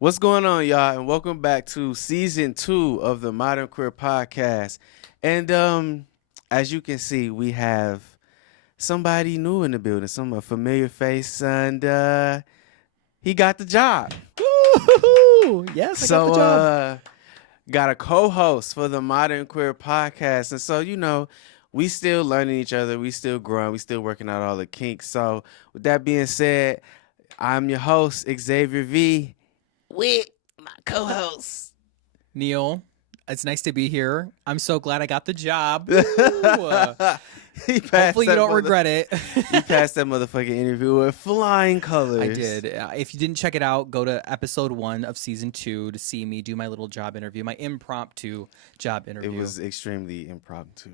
What's going on, y'all? And welcome back to season 2 of the Modern Queer Podcast. And as you can see, we have somebody new in the building, a familiar face, and he got the job. Woo-hoo-hoo! Yes, I got the job. Got a co-host for the Modern Queer Podcast. And so, we still learning each other, we still growing, we still working out all the kinks. So with that being said, I'm your host, Xzavier V, with my co-host. Neil, it's nice to be here. I'm so glad I got the job. Hopefully you don't regret it. You passed that motherfucking interview with flying colors. I did. If you didn't check it out, go to episode 1 of season 2 to see me do my little job interview, my impromptu job interview. It was extremely impromptu.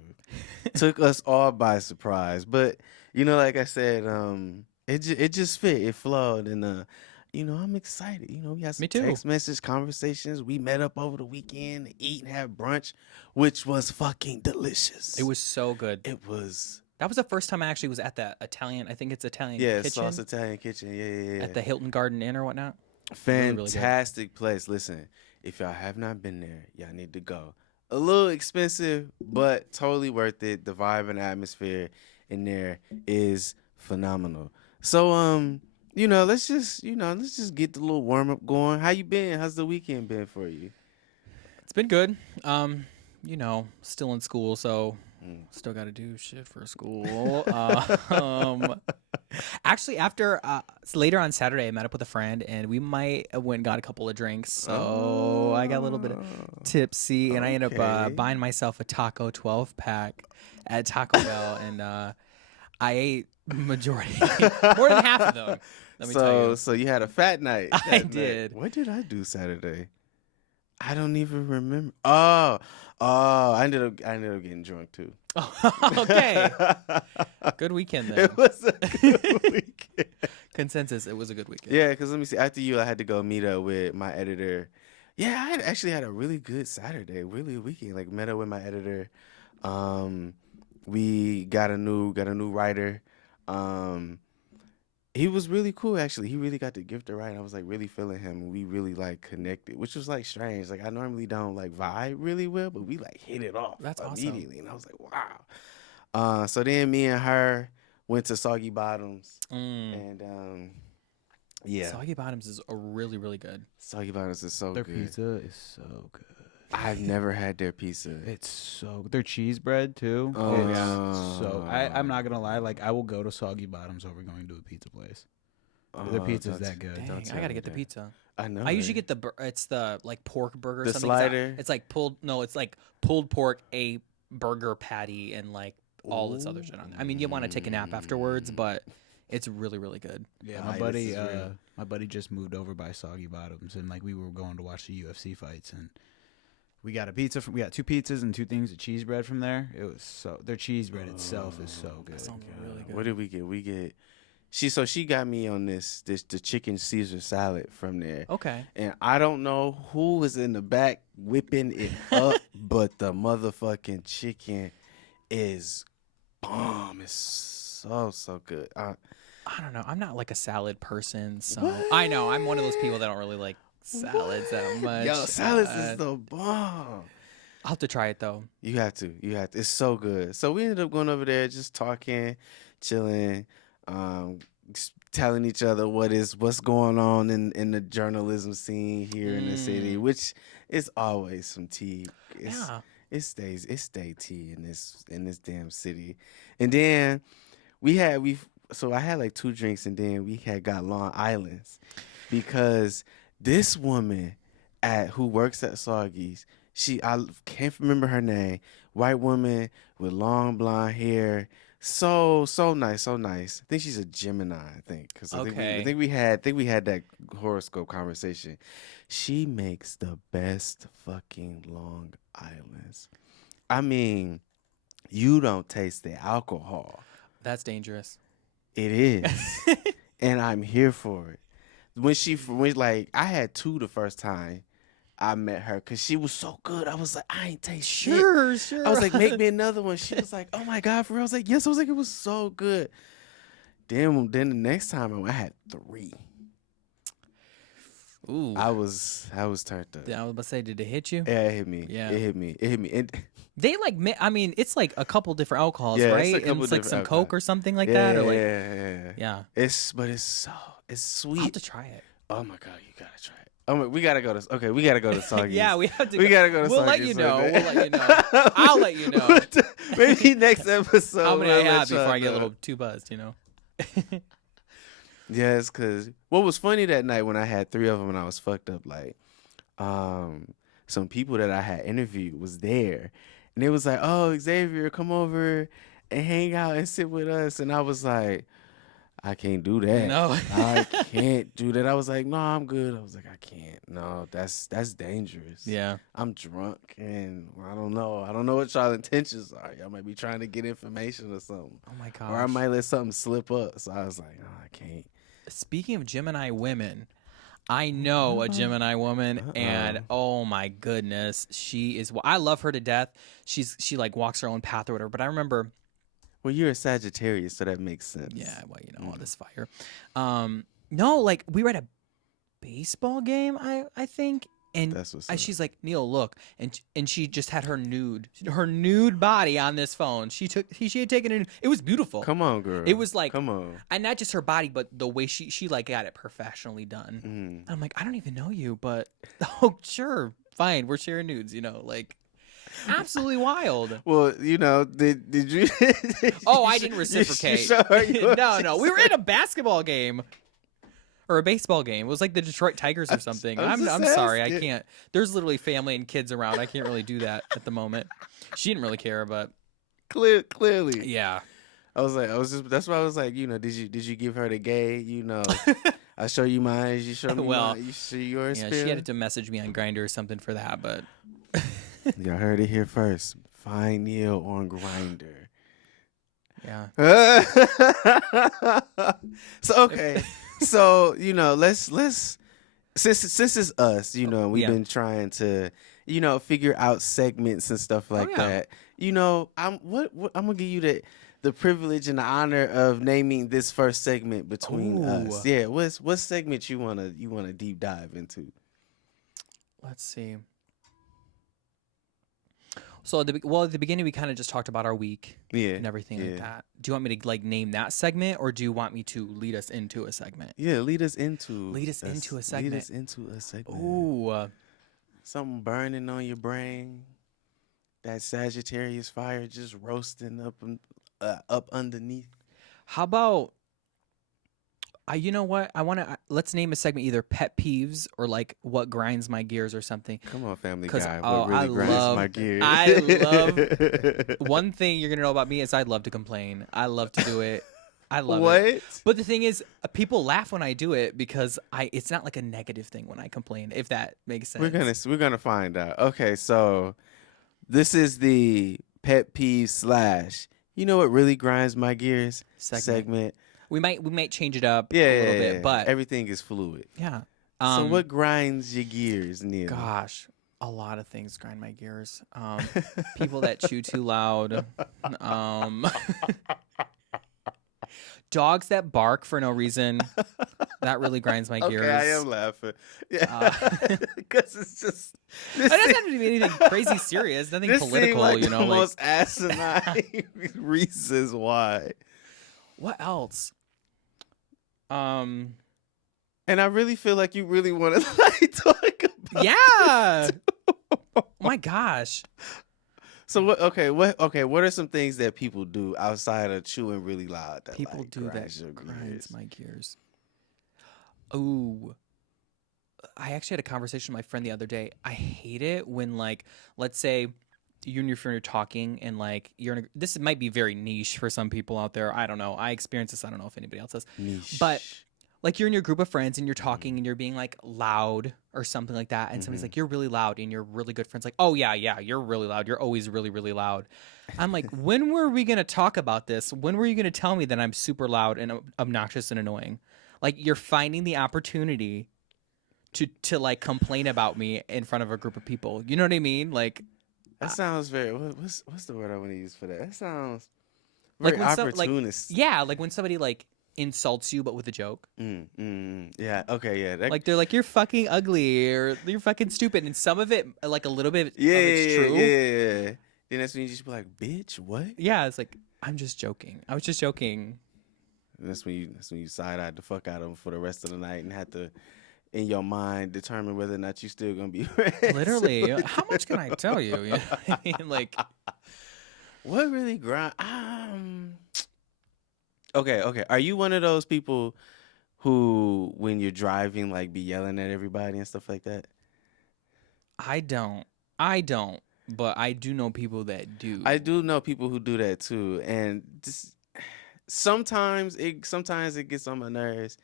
Took us all by surprise. But, like I said, it just fit. It flowed. And, I'm excited. We had some text message conversations. We met up over the weekend to eat and have brunch, which was fucking delicious. It was so good. It was. That was the first time I actually was at that Italian, I think it's Italian kitchen. Yeah, Sauce Italian kitchen. Yeah. At the Hilton Garden Inn or whatnot. Fantastic really place. Listen, if y'all have not been there, y'all need to go. A little expensive, but totally worth it. The vibe and atmosphere in there is phenomenal. So, let's just get the little warm up going. How you been? How's the weekend been for you? It's been good. Still in school, so still got to do shit for school. Actually, after later on Saturday, I met up with a friend, and we might went and got a couple of drinks. So I got a little bit of tipsy, and I ended up buying myself a taco 12-pack at Taco Bell, and I ate majority, more than half of them. Let me tell you. So you had a fat night. I did. What did I do Saturday? I don't even remember. Oh, I ended up getting drunk too. Okay. Good weekend then. It was a good weekend. Consensus, it was a good weekend. Yeah, because let me see. After you, I had to go meet up with my editor. Yeah, I actually had a really good Saturday, really weekend. Like met up with my editor. We got a new writer. He was really cool, actually. He really got the gift of writing. I was like really feeling him, and we really like connected, which was like strange. Like I normally don't like vibe really well, but we like hit it off. That's immediately, awesome. and I was like, wow. So then me and her went to Soggy Bottoms, and yeah, Soggy Bottoms is a really, really good. Soggy Bottoms is so Their good. pizza is so good. I've never had their pizza. It's so good. Their cheese bread too. Oh, It's yeah. So I'm not gonna lie. Like I will go to Soggy Bottoms over going to a pizza place. Their pizza's that good. Dang, I gotta get the pizza. I know. I usually get it's the like pork burger. The something. slider? It's like it's like pulled pork, a burger patty, and like all this other shit on there. I mean, you want to take a nap afterwards, but it's really, really good. Yeah, Nice. my buddy just moved over by Soggy Bottoms, and like we were going to watch the UFC fights, and we got we got 2 pizzas and 2 things of cheese bread from there. It was their cheese bread itself is so good. That sounds really good. What did we get? We get she got me on the chicken Caesar salad from there. Okay. And I don't know who was in the back whipping it up, but the motherfucking chicken is bomb. It's so good. I don't know. I'm not like a salad person, so What? I know I'm one of those people that don't really like salads that much. Yo, salads is the bomb. I'll have to try it though. You have to. It's so good. So we ended up going over there, just talking, chilling, telling each other what's going on in the journalism scene here in the city, which is always some tea. It stays tea in this damn city. And then I had like 2 drinks, and then we had got Long Island's because this woman who works at Soggy's, I can't remember her name, white woman with long blonde hair, so nice. I think she's a Gemini. I think because I think we had that horoscope conversation. She makes the best fucking Long Island's. I mean, you don't taste the alcohol. That's dangerous. It is, and I'm here for it. When I had 2 the first time I met her because she was so good. I was like, I ain't taste shit. Sure. I was like, make me another one. She was like, oh my God, for real? I was like, yes. I was like, it was so good. Then the next time I had 3. Ooh. I was turned up. I was about to say, did it hit you? Yeah, it hit me. Yeah. It hit me. And They like, I mean, it's like a couple different alcohols, Yeah, it's right? a couple And it's like some different Coke or something like that, or like, yeah. yeah. It's I'll sweet. have to try it. Oh my god, you gotta try it. We gotta go to. Okay, we gotta go to Soggy's. Yeah, we have to. We gotta go to. We'll let Soggy's you know. one day. We'll let you know. I'll let you know. Maybe next episode. How many I we'll let have before y'all I get a know. little too buzzed, you know? Yes, because what was funny that night when I had 3 of them and I was fucked up, like, some people that I had interviewed was there, and it was like, "Oh, Xzavier, come over and hang out and sit with us," and I was like, "I can't do that. No. I can't do that." I was like, "No, I'm good." I was like, "I can't. No, that's dangerous. Yeah. I'm drunk and I don't know. I don't know what y'all intentions are. Y'all might be trying to get information or something, Oh my gosh. or I might let something slip up." So I was like, "No, I can't." Speaking of Gemini women, I know a Gemini woman, and oh my goodness, she is. I love her to death. She like walks her own path or whatever. But I remember, Well, you're a Sagittarius, so that makes sense. yeah, well, you know all this fire. No, like we were at a baseball game, I think, and That's what's up. she's like, Neil, look, and she just had her nude body on this phone. She had taken it. It was beautiful. Come on, girl. It was like, come on. and not just her body, but the way she like got it professionally done. And I'm like, I don't even know you, but oh sure, fine, we're sharing nudes, you know, like absolutely wild. Well, you know, did you? Oh, I didn't reciprocate. No, we were at a basketball game. Or a baseball game. It was like the Detroit Tigers or something. I'm I'm just sorry, I asking. can't. There's literally family and kids around. I can't really do that at the moment. She didn't really care, but Clearly. yeah. That's why I was like, you know, did you give her the gay, you know, I show you mine, you show me Well, mine, you see yours. Yeah, spill? she had to message me on Grindr or something for that, but Y'all heard it here first. Find Neil on Grindr. yeah. So okay. So, you know, let's since it's us, you know, we've Yeah. been trying to, you know, figure out segments and stuff like yeah. that. You know, I'm gonna give you the privilege and the honor of naming this first segment between us. Ooh. Yeah, what segment you wanna deep dive into? Let's see. So at the beginning we kind of just talked about our week Yeah. and everything yeah. like that. Do you want me to like name that segment, or do you want me to lead us into a segment? Yeah, lead us into a segment. Lead us into a segment. Ooh. Something burning on your brain. That Sagittarius fire just roasting up underneath. How about you know what? I want to let's name a segment either pet peeves or like what grinds my gears or something. Come on, Family 'Cause, Guy. oh, What really I grinds love- my gears? I love one thing you're going to know about me is I love to complain. I love to do it. I love it. What? But the thing is, people laugh when I do it because it's not like a negative thing when I complain, if that makes sense. We're gonna find out. Okay, so this is the pet peeve / you know what really grinds my gears segment. We might change it up Yeah, a little bit, but everything is fluid. yeah. So what grinds your gears, Neil? Gosh, a lot of things grind my gears. People that chew too loud. Dogs that bark for no reason. That really grinds my gears. Okay, I am laughing. Yeah, because it's just. It doesn't have to be anything crazy serious. Nothing This political, seemed like you know. the Like most asinine reasons why. what else? And I really feel like you really want to like talk about. Yeah. Oh my gosh. So what? Okay. What are some things that people do outside of chewing really loud? That, People like, do that grinds your grinds gears? my gears. Ooh. I actually had a conversation with my friend the other day. I hate it when, like, let's say you and your friend are talking and, like, this might be very niche for some people out there. I don't know. I experience this. I don't know if anybody else does. Niche. But, like, you're in your group of friends and you're talking and you're being, like, loud or something like that. And somebody's like, you're really loud. And you're really good friends. Like, oh, yeah, you're really loud. You're always really, really loud. I'm like, when were we going to talk about this? When were you going to tell me that I'm super loud and obnoxious and annoying? Like, you're finding the opportunity to like complain about me in front of a group of people. You know what I mean? Like that sounds very. What's the word I want to use for that? That sounds like very when opportunist. yeah, like when somebody like insults you but with a joke. Yeah. Okay. Yeah. Like they're like, you're fucking ugly or you're fucking stupid, and some of it, like a little bit of it's true. Yeah. Then that's when you just be like, bitch, what? Yeah, it's like, I'm just joking. I was just joking. And that's when you side-eyed the fuck out of them for the rest of the night and had to, in your mind, determine whether or not you still gonna be friends. Literally, how much can I tell you? You know what I mean? Like, what really grind? Okay. Are you one of those people who, when you're driving, like, be yelling at everybody and stuff like that? I don't, but I do know people that do. I do know people who do that too, and just sometimes it gets on my nerves,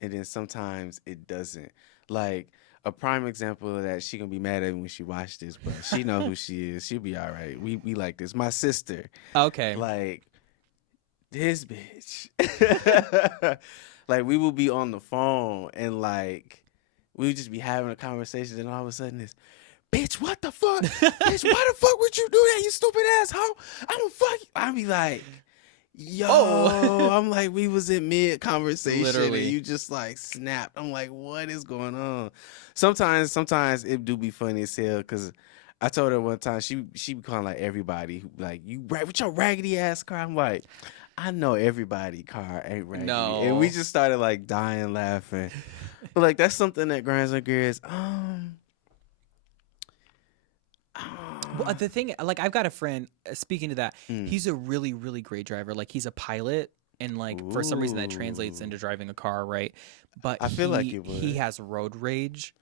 and then sometimes it doesn't. Like, a prime example of that, she gonna be mad at me when she watch this, but she know who she is. She'll be all right. We like this. My sister. Okay. Like, this bitch. Like, we will be on the phone and like we would just be having a conversation, and all of a sudden it's, bitch, what the fuck? Bitch, why the fuck would you do that, you stupid asshole? I don't fuck you. I be like, yo, I'm like, we was in mid conversation, Literally. and you just like snapped. I'm like, what is going on? Sometimes it do be funny as hell, because I told her one time, she be calling like everybody, like, you with your raggedy ass car. I'm like, I know everybody car ain't raggedy. No. And we just started like dying laughing. But like, that's something that grinds my gears. Well, the thing, like, I've got a friend, speaking to that, he's a really, really great driver. Like, he's a pilot, and, like, for some reason that translates into driving a car, right? But I feel like it would. he has road rage.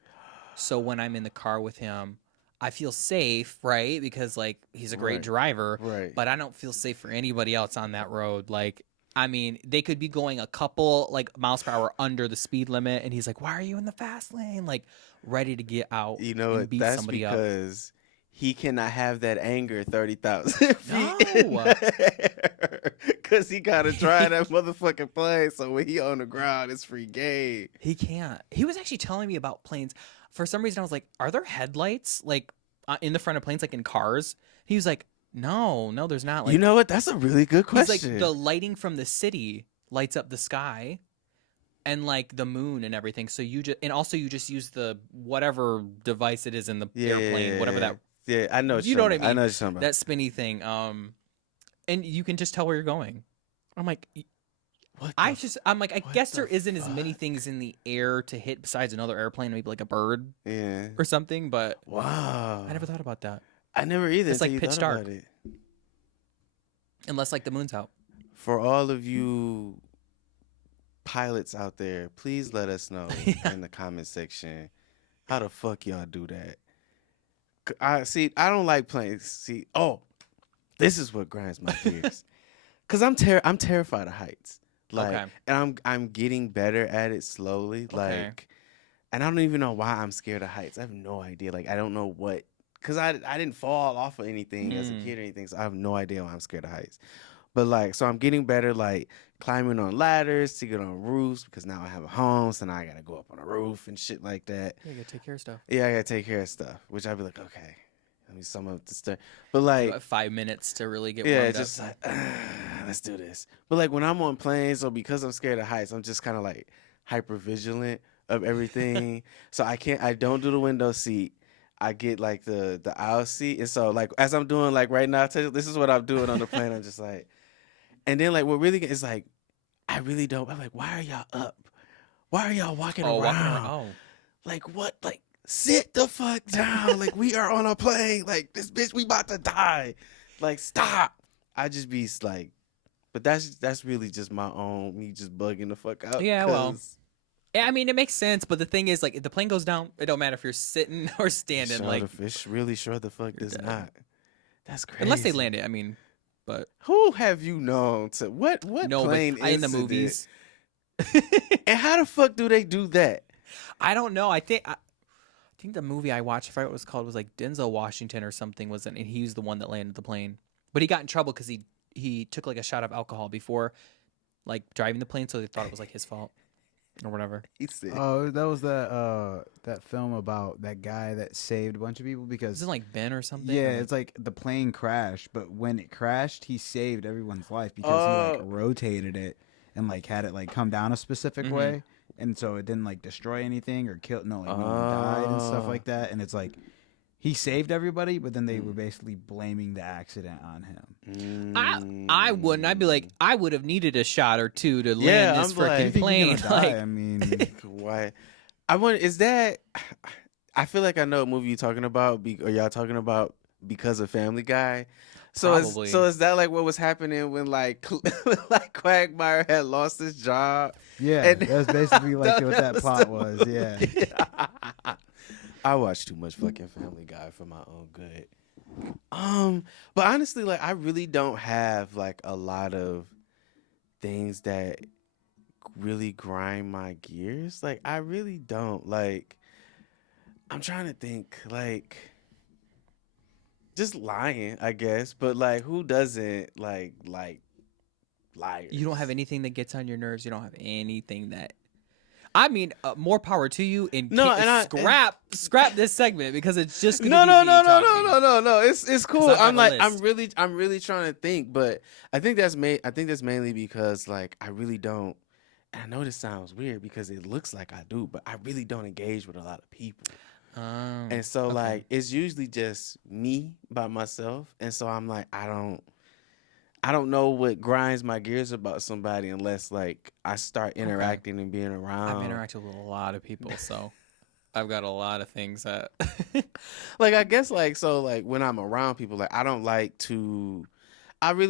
So when I'm in the car with him, I feel safe, right? Because, like, he's a great driver. Right. But I don't feel safe for anybody else on that road. Like, I mean, they could be going a couple, like, miles per hour under the speed limit, and he's like, why are you in the fast lane? Like, ready to get out and beat that's somebody up. because he cannot have that anger 30,000 feet. No. Because he got to drive that motherfucking plane. So when he on the ground, it's free game. He can't. He was actually telling me about planes. For some reason, I was like, are there headlights, like, in the front of planes, like in cars? He was like, no, there's not. Like, you know what? That's a really good question. He's like, the lighting from the city lights up the sky and, like, the moon and everything. So you just use the whatever device it is in the airplane, whatever that. Yeah, I know. You know what I mean? I know what you're talking about. That spinny thing. And you can just tell where you're going. I'm like, I guess there isn't as many things in the air to hit besides another airplane, maybe like a bird, or something. But wow, I never thought about that. I never either. It's like pitch dark, it. unless like the moon's out. For all of you pilots out there, please let us know in the comment section how the fuck y'all do that. I don't like planes. This is what grinds my gears. Cause I'm terrified of heights. Like, and I'm getting better at it slowly. Like, and I don't even know why I'm scared of heights. I have no idea. Like, I don't know what. Cause I didn't fall off of anything as a kid or anything, so I have no idea why I'm scared of heights. But like, so I'm getting better, like climbing on ladders to get on roofs, because now I have a home, so now I gotta go up on a roof and shit like that. Yeah, you gotta take care of stuff. Yeah, I gotta take care of stuff, which I'd be like, okay, let me sum up the story. But like, 5 minutes to really get warmed up. just like, let's do this. But like, when I'm on planes, or because I'm scared of heights, I'm just kind of like hyper vigilant of everything. So I don't do the window seat. I get like the aisle seat, and so like as I'm doing like right now, this is what I'm doing on the plane. I'm just like, and then like what really is like, I really don't. I'm like, why are y'all up? Why are y'all walking around? Like what? Like sit the fuck down. Like we are on a plane. Like this bitch, we about to die. Like stop. I just be like, but that's really just my own me just bugging the fuck out. Yeah, well. Yeah, I mean, it makes sense, but the thing is, like, if the plane goes down, it don't matter if you're sitting or standing. Really sure the fuck does not. That's crazy. Unless they land it, I mean, but who have you known to what plane in the movies? And how the fuck do they do that? I don't know. I think the movie I watched, I forgot what it was called, was like Denzel Washington or something, and he was the one that landed the plane. But he got in trouble because he took like a shot of alcohol before, like driving the plane, so they thought it was like his fault. Or whatever. Oh, that was that film about that guy that saved a bunch of people because is it like Ben or something? Yeah, it's like the plane crashed, but when it crashed, he saved everyone's life because he like rotated it, and like had it like come down a specific way, and so it didn't like destroy anything or kill. No, like no one died and stuff like that. And it's like he saved everybody, but then they were basically blaming the accident on him. I wouldn't. I'd be like, I would have needed a shot or two to land this freaking plane. Like, I mean, why? I want. Is that? I feel like I know what movie you're talking about. Or y'all talking about because of Family Guy? So is that like what was happening when like like Quagmire had lost his job? Yeah, and, that's basically like what that plot was. Yeah. I watch too much fucking Family Guy for my own good. But honestly, like I really don't have like a lot of things that really grind my gears. Like I really don't. Like I'm trying to think. Like just lying, I guess. But like who doesn't like liars? you don't have anything that gets on your nerves. You don't have anything that. I mean, more power to you. And scrap this segment because it's just gonna no. It's cool. I'm really trying to think, but I think that's mainly because like I really don't. And I know this sounds weird because it looks like I do, but I really don't engage with a lot of people. And so like it's usually just me by myself, and so I'm like I don't know what grinds my gears about somebody unless like I start interacting and being around. I've interacted with a lot of people, so I've got a lot of things that like I guess like so like when I'm around people, like I really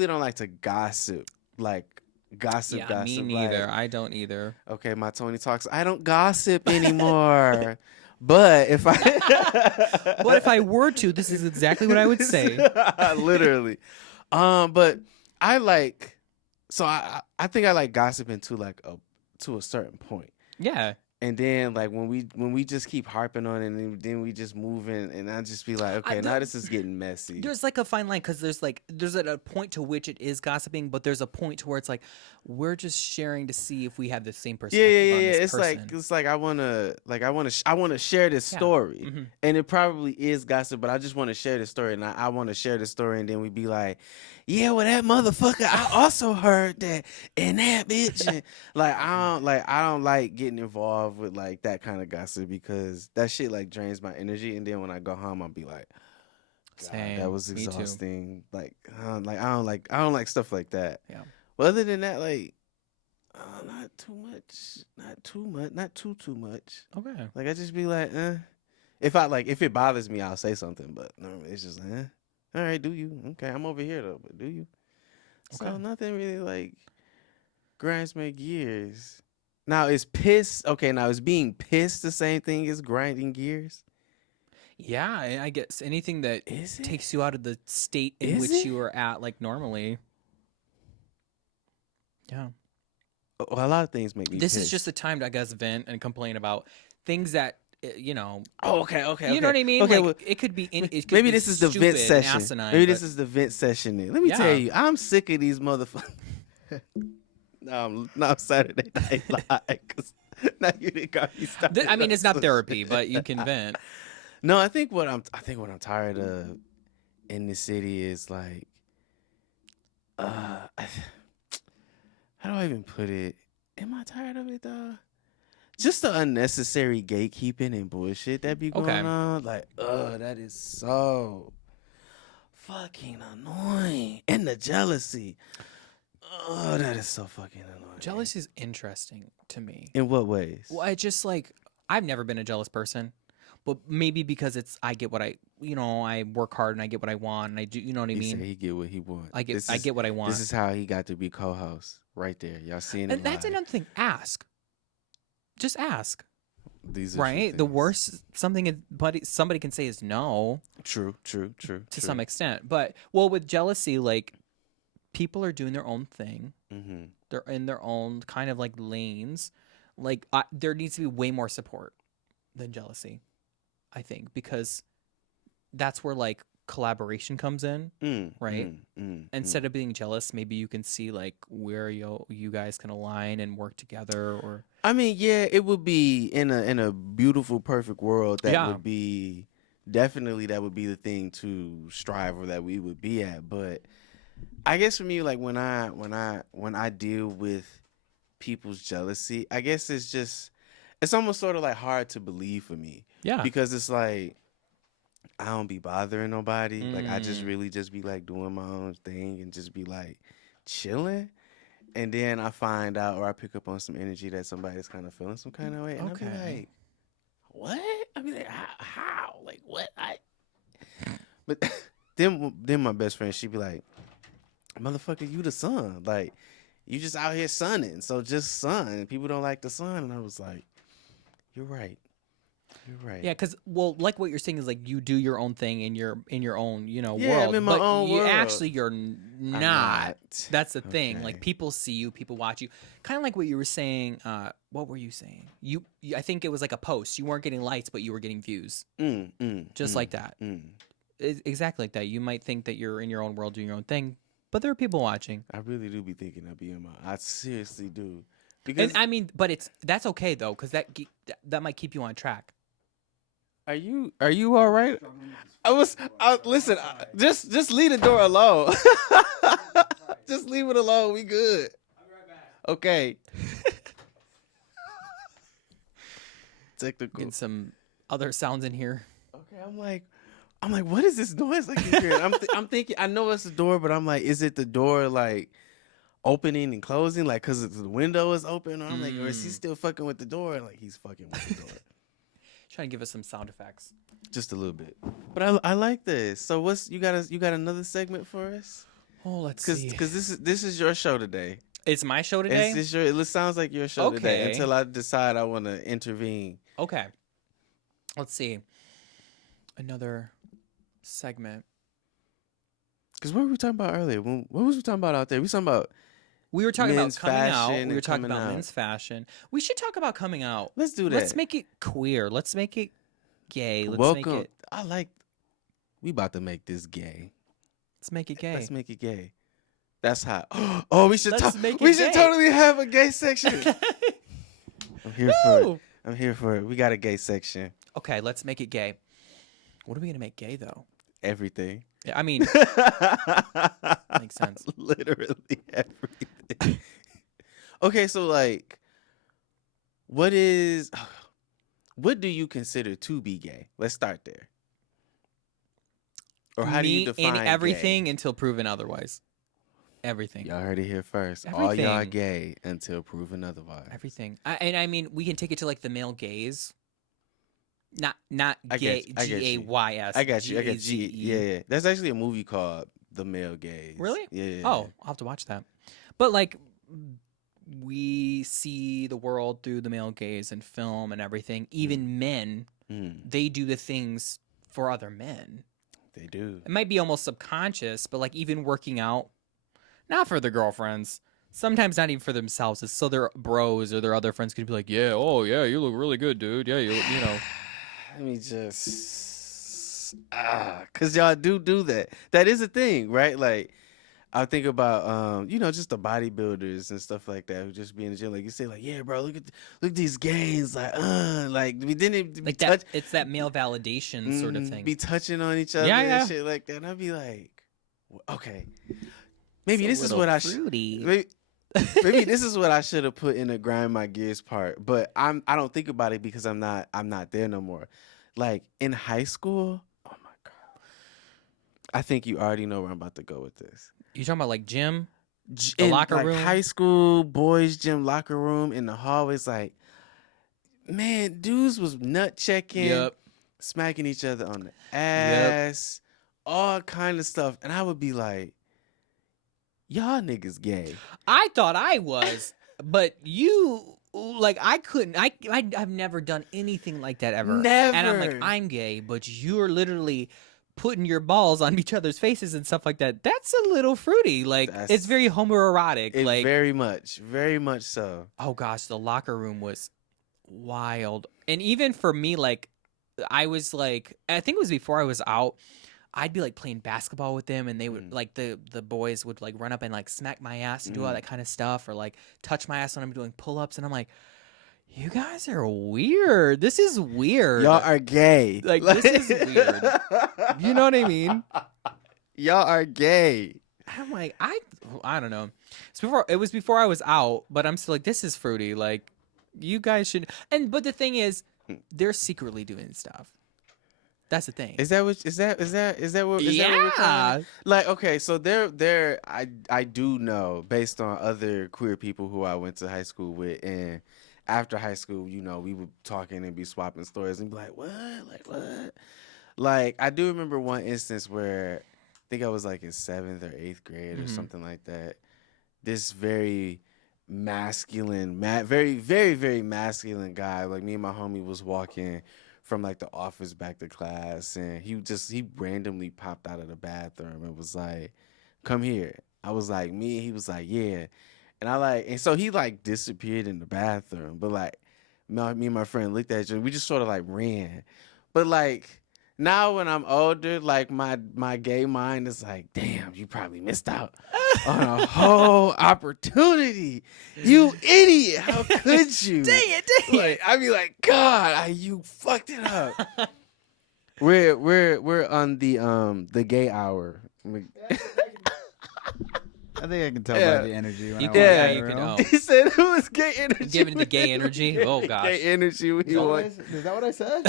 don't like to gossip. Like gossip. Me neither. I don't either. Okay, my Tony talks. I don't gossip anymore. But if I were to, this is exactly what I would say. Literally. But I like, so I think I like gossiping to a certain point. Yeah. And then like when we just keep harping on it, and then we just moving, and I just be like, okay, now this is getting messy. There's like a fine line because there's a point to which it is gossiping, but there's a point to where it's like we're just sharing to see if we have the same perspective. Yeah. On this It's like I wanna share this story, and it probably is gossip, but I just want to share the story, and I want to share the story, and then we be like, yeah, well that motherfucker, I also heard that, and that bitch, and like I don't like getting involved with like that kind of gossip because that shit like drains my energy, and then when I go home I'll be like, same. That was exhausting. Like I don't like stuff like that. Yeah. But other than that, like not too much. Okay. Like I just be like, if it bothers me, I'll say something. But no, it's just all right, do you? Okay, I'm over here though, but do you? Okay. So nothing really like grinds my gears. Now is being pissed the same thing as grinding gears? Yeah, I guess anything that takes you out of the state in which you are at, like normally. Yeah. Well, a lot of things make me This pissed. is just a time to, I guess, vent and complain about things that, you know. Oh, okay. You know what I mean? Okay, like, well, it could be. Maybe this is the vent session. Asinine, maybe this is the vent session. Then let me tell you, I'm sick of these motherfuckers. No, Saturday Night Live. Cause now you didn't got me started. I mean, it's not therapy, but you can vent. No, I think what I'm tired of in the city is like, how do I even put it? Am I tired of it though? Just the unnecessary gatekeeping and bullshit that be going on. Like, that is so fucking annoying. And the jealousy. Oh, that is so fucking annoying. Jealousy is interesting to me. In what ways? Well, I just I've never been a jealous person, but maybe because I get what I work hard and I get what I want and I do, you know what I mean? He get what he wants. I get what I want. This is how he got to be co-host right there. Y'all seeing it? And that's another thing. Just ask. These are right. The worst somebody can say is no. True. To some extent, but with jealousy, like people are doing their own thing. Mm-hmm. They're in their own kind of like lanes. Like there needs to be way more support than jealousy, I think, because that's where like collaboration comes in, right? Instead of being jealous, maybe you can see like where you guys can align and work together. Or I mean, yeah, it would be in a beautiful, perfect world. That would be definitely the thing to strive or that we would be at. But I guess for me, like when I deal with people's jealousy, I guess it's almost sort of like hard to believe for me. Yeah. Because it's like, I don't be bothering nobody. Like, I just really just be like doing my own thing and just be like chilling. And then I find out, or I pick up on some energy that somebody's kind of feeling some kind of way. And I'll be like, what? I be like, how? Like, what? But then my best friend, she'd be like, motherfucker, you the sun. Like, you just out here sunning. So just sun. People don't like the sun. And I was like, you're right. You're right. Yeah, because like what you're saying is like you do your own thing in your own world. I'm in my but own world. Actually you're not. That's the thing. Okay. Like people see you, people watch you. Kind of like what you were saying. What were you saying? I think it was like a post. You weren't getting likes, but you were getting views. Just like that. Exactly like that. You might think that you're in your own world doing your own thing, but there are people watching. I really do be thinking I be in my. I seriously do. Because And I mean, but that's okay though, because that might keep you on track. Are you all right? Listen. Just leave the door alone. Just leave it alone. We good. I'll be right back. Okay. Technical. Getting some other sounds in here. Okay, I'm like, what is this noise I keep hearing? I'm thinking, I know it's the door, but I'm like, is it the door like opening and closing, like because the window is open? Or I'm like, or is he still fucking with the door? Like he's fucking with the door. Trying to give us some sound effects. Just a little bit. But I like this. So you got another segment for us? Oh, let's see. Because this is your show today. It's my show today? It sounds like your show today until I decide I want to intervene. Okay. Let's see. Another segment. Because what were we talking about earlier? What was we talking about out there? We were talking about coming out. fashion We were talking coming about out. men's fashion. We should talk about coming out. Let's do that. Let's make it queer. Let's make it gay. Let's Welcome. make it. We about to make this gay. Let's make it gay. Let's make it gay. That's hot. Oh, we should Let's make it We should gay. totally have a gay section. I'm here for it. Woo! I'm here for it. We got a gay section. Okay, let's make it gay. What are we gonna make gay though? Everything. Yeah, I mean, makes sense. Literally everything. Okay, so like, what do you consider to be gay? Let's start there. Or how do you define in everything gay? until proven otherwise? Everything. Y'all heard it here first. All y'all Everything. gay until proven otherwise. Everything. And I mean, we can take it to like the male gaze. Not I gay. get you. G-A-Y-S. I got you. I got G-A-Z-E. G. Yeah. That's actually a movie called The Male Gaze. Really? Yeah. Oh, I'll have to watch that. But like, we see the world through the male gaze and film and everything. Even men, they do the things for other men. They do. It might be almost subconscious, but like even working out, not for their girlfriends, sometimes not even for themselves. It's so their bros or their other friends could be like, yeah, oh yeah, you look really good, dude. Yeah, you know. Let me just because y'all do that. That is a thing, right? Like I think about just the bodybuilders and stuff like that who just be in the gym. Like you say, like, yeah, bro, look at these gains, like we didn't Like that. It's that male validation sort of thing. Be touching on each other Yeah. and shit like that. And I'd be like, okay, maybe It's a this is little what I fruity. maybe this is what I should have put in the grind my gears part, but I don't think about it because I'm not there no more. Like in high school, oh my god, I think you already know where I'm about to go with this. You talking about like gym, the In, locker like, room, high school boys gym locker room in the hallways, like man, dudes was nut checking, smacking each other on the ass, all kind of stuff, and I would be like, y'all niggas gay. I thought I was, but you like I couldn't. I've never done anything like that ever. Never. And I'm like, I'm gay, but you're literally putting your balls on each other's faces and stuff like that. That's a little fruity. Like it's very homoerotic. Like very much so. Oh gosh, the locker room was wild. And even for me, like I was like, I think it was before I was out. I'd be like playing basketball with them, and they would like the boys would like run up and like smack my ass and do all that kind of stuff, or like touch my ass when I'm doing pull-ups, and I'm like, you guys are weird. This is weird. Y'all are gay. Like this is weird. You know what I mean? Y'all are gay. I'm like, I don't know. It was before I was out, but I'm still like, this is fruity. Like, you guys should. But the thing is, they're secretly doing stuff. That's the thing. Is that what we're Yeah. calling it? Like, okay, so I do know, based on other queer people who I went to high school with, and after high school, you know, we would talking and be swapping stories and be like, what? Like, what? Like, I do remember one instance where I think I was like in 7th or 8th grade or something like that. This very masculine, very, very, very masculine guy, like me and my homie was walking from like the office back to class, and he randomly popped out of the bathroom and was like, come here. I was like, me? He was like, yeah. And so he like disappeared in the bathroom, but like me and my friend looked at each other, we just sort of like ran. But like now when I'm older, like my gay mind is like, damn, you probably missed out on a whole opportunity. You idiot. How could you? Dang it. Like, I be like, God, you fucked it up. We're on the gay hour. I think I can tell by the energy. When You I can- walk yeah, in you the can- room. oh. He said it was gay energy. Giving the gay energy? Oh, gosh. Gay energy when Is you that what I want. said? Is that what I said?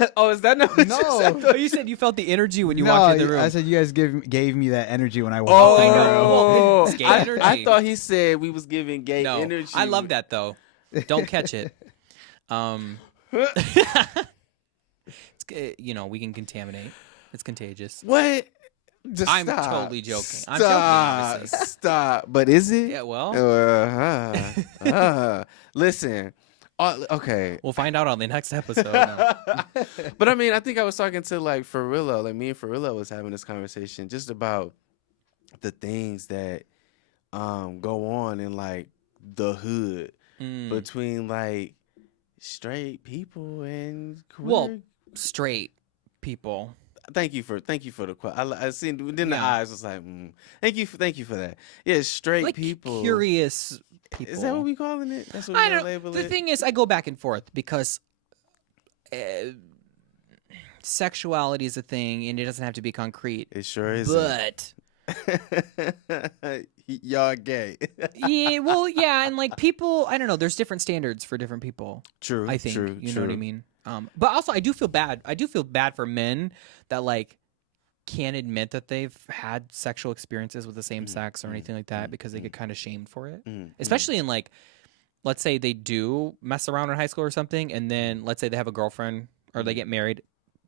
Yeah. Oh, is that not what No. you said? Oh, you said you felt the energy when you walked in the room. I said you guys gave me that energy when I walked Oh, in the I room. know. Well, it's gay I energy. thought he said we was giving gay No, energy. I love that though. Don't catch it. We can contaminate. It's contagious. What? Just I'm stop. totally joking. Stop. I'm joking, obviously. Stop. But is it? Yeah, well, Listen. Okay. we'll find out on the next episode. No. But I mean, I think I was talking to like Farillo, like me and Farillo was having this conversation just about the things that go on in like the hood between like straight people and queer. Well, straight people. Thank you for the question. I seen then the Yeah. eyes was like, thank you for that. Yeah, straight Like people. curious people. Is that what we calling it? That's what I we don't gonna know. label The it. thing is, I go back and forth because sexuality is a thing, and it doesn't have to be concrete. It sure is. But Y'all gay. yeah, well, yeah, and like people, I don't know. There's different standards for different people. True. I think True. you know what I mean. But also, I do feel bad. I do feel bad for men that like can't admit that they've had sexual experiences with the same sex or anything like that because they get kind of shamed for it. Especially in like, let's say they do mess around in high school or something, and then let's say they have a girlfriend or they get married.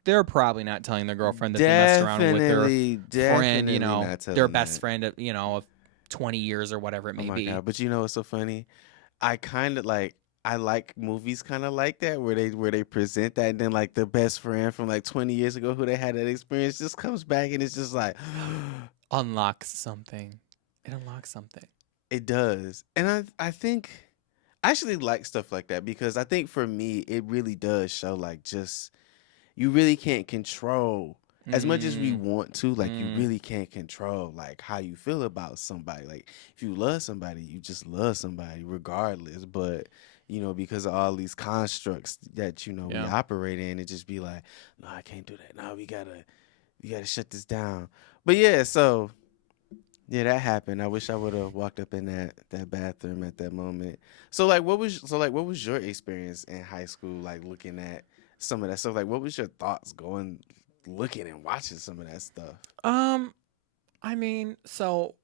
They're probably not telling their girlfriend that they messed around with their friend, you know, their best friend, of 20 years or whatever it may be. God. But you know what's so funny? I kind of like. I like movies kind of like that where they present that, and then like the best friend from like 20 years ago who they had that experience just comes back and it's just like Unlocks something. It unlocks something. it does. And I think I actually like stuff like that because I think for me it really does show like just you really can't control as much as we want to, like you really can't control like how you feel about somebody. Like if you love somebody, you just love somebody regardless. But you know, because of all these constructs that, you know, we operate in, it just be like, no, I can't do that. No, we gotta shut this down. But yeah, so yeah, that happened. I wish I would have walked up in that bathroom at that moment. So what was your experience in high school, like looking at some of that stuff? Like what was your thoughts looking and watching some of that stuff? I mean, so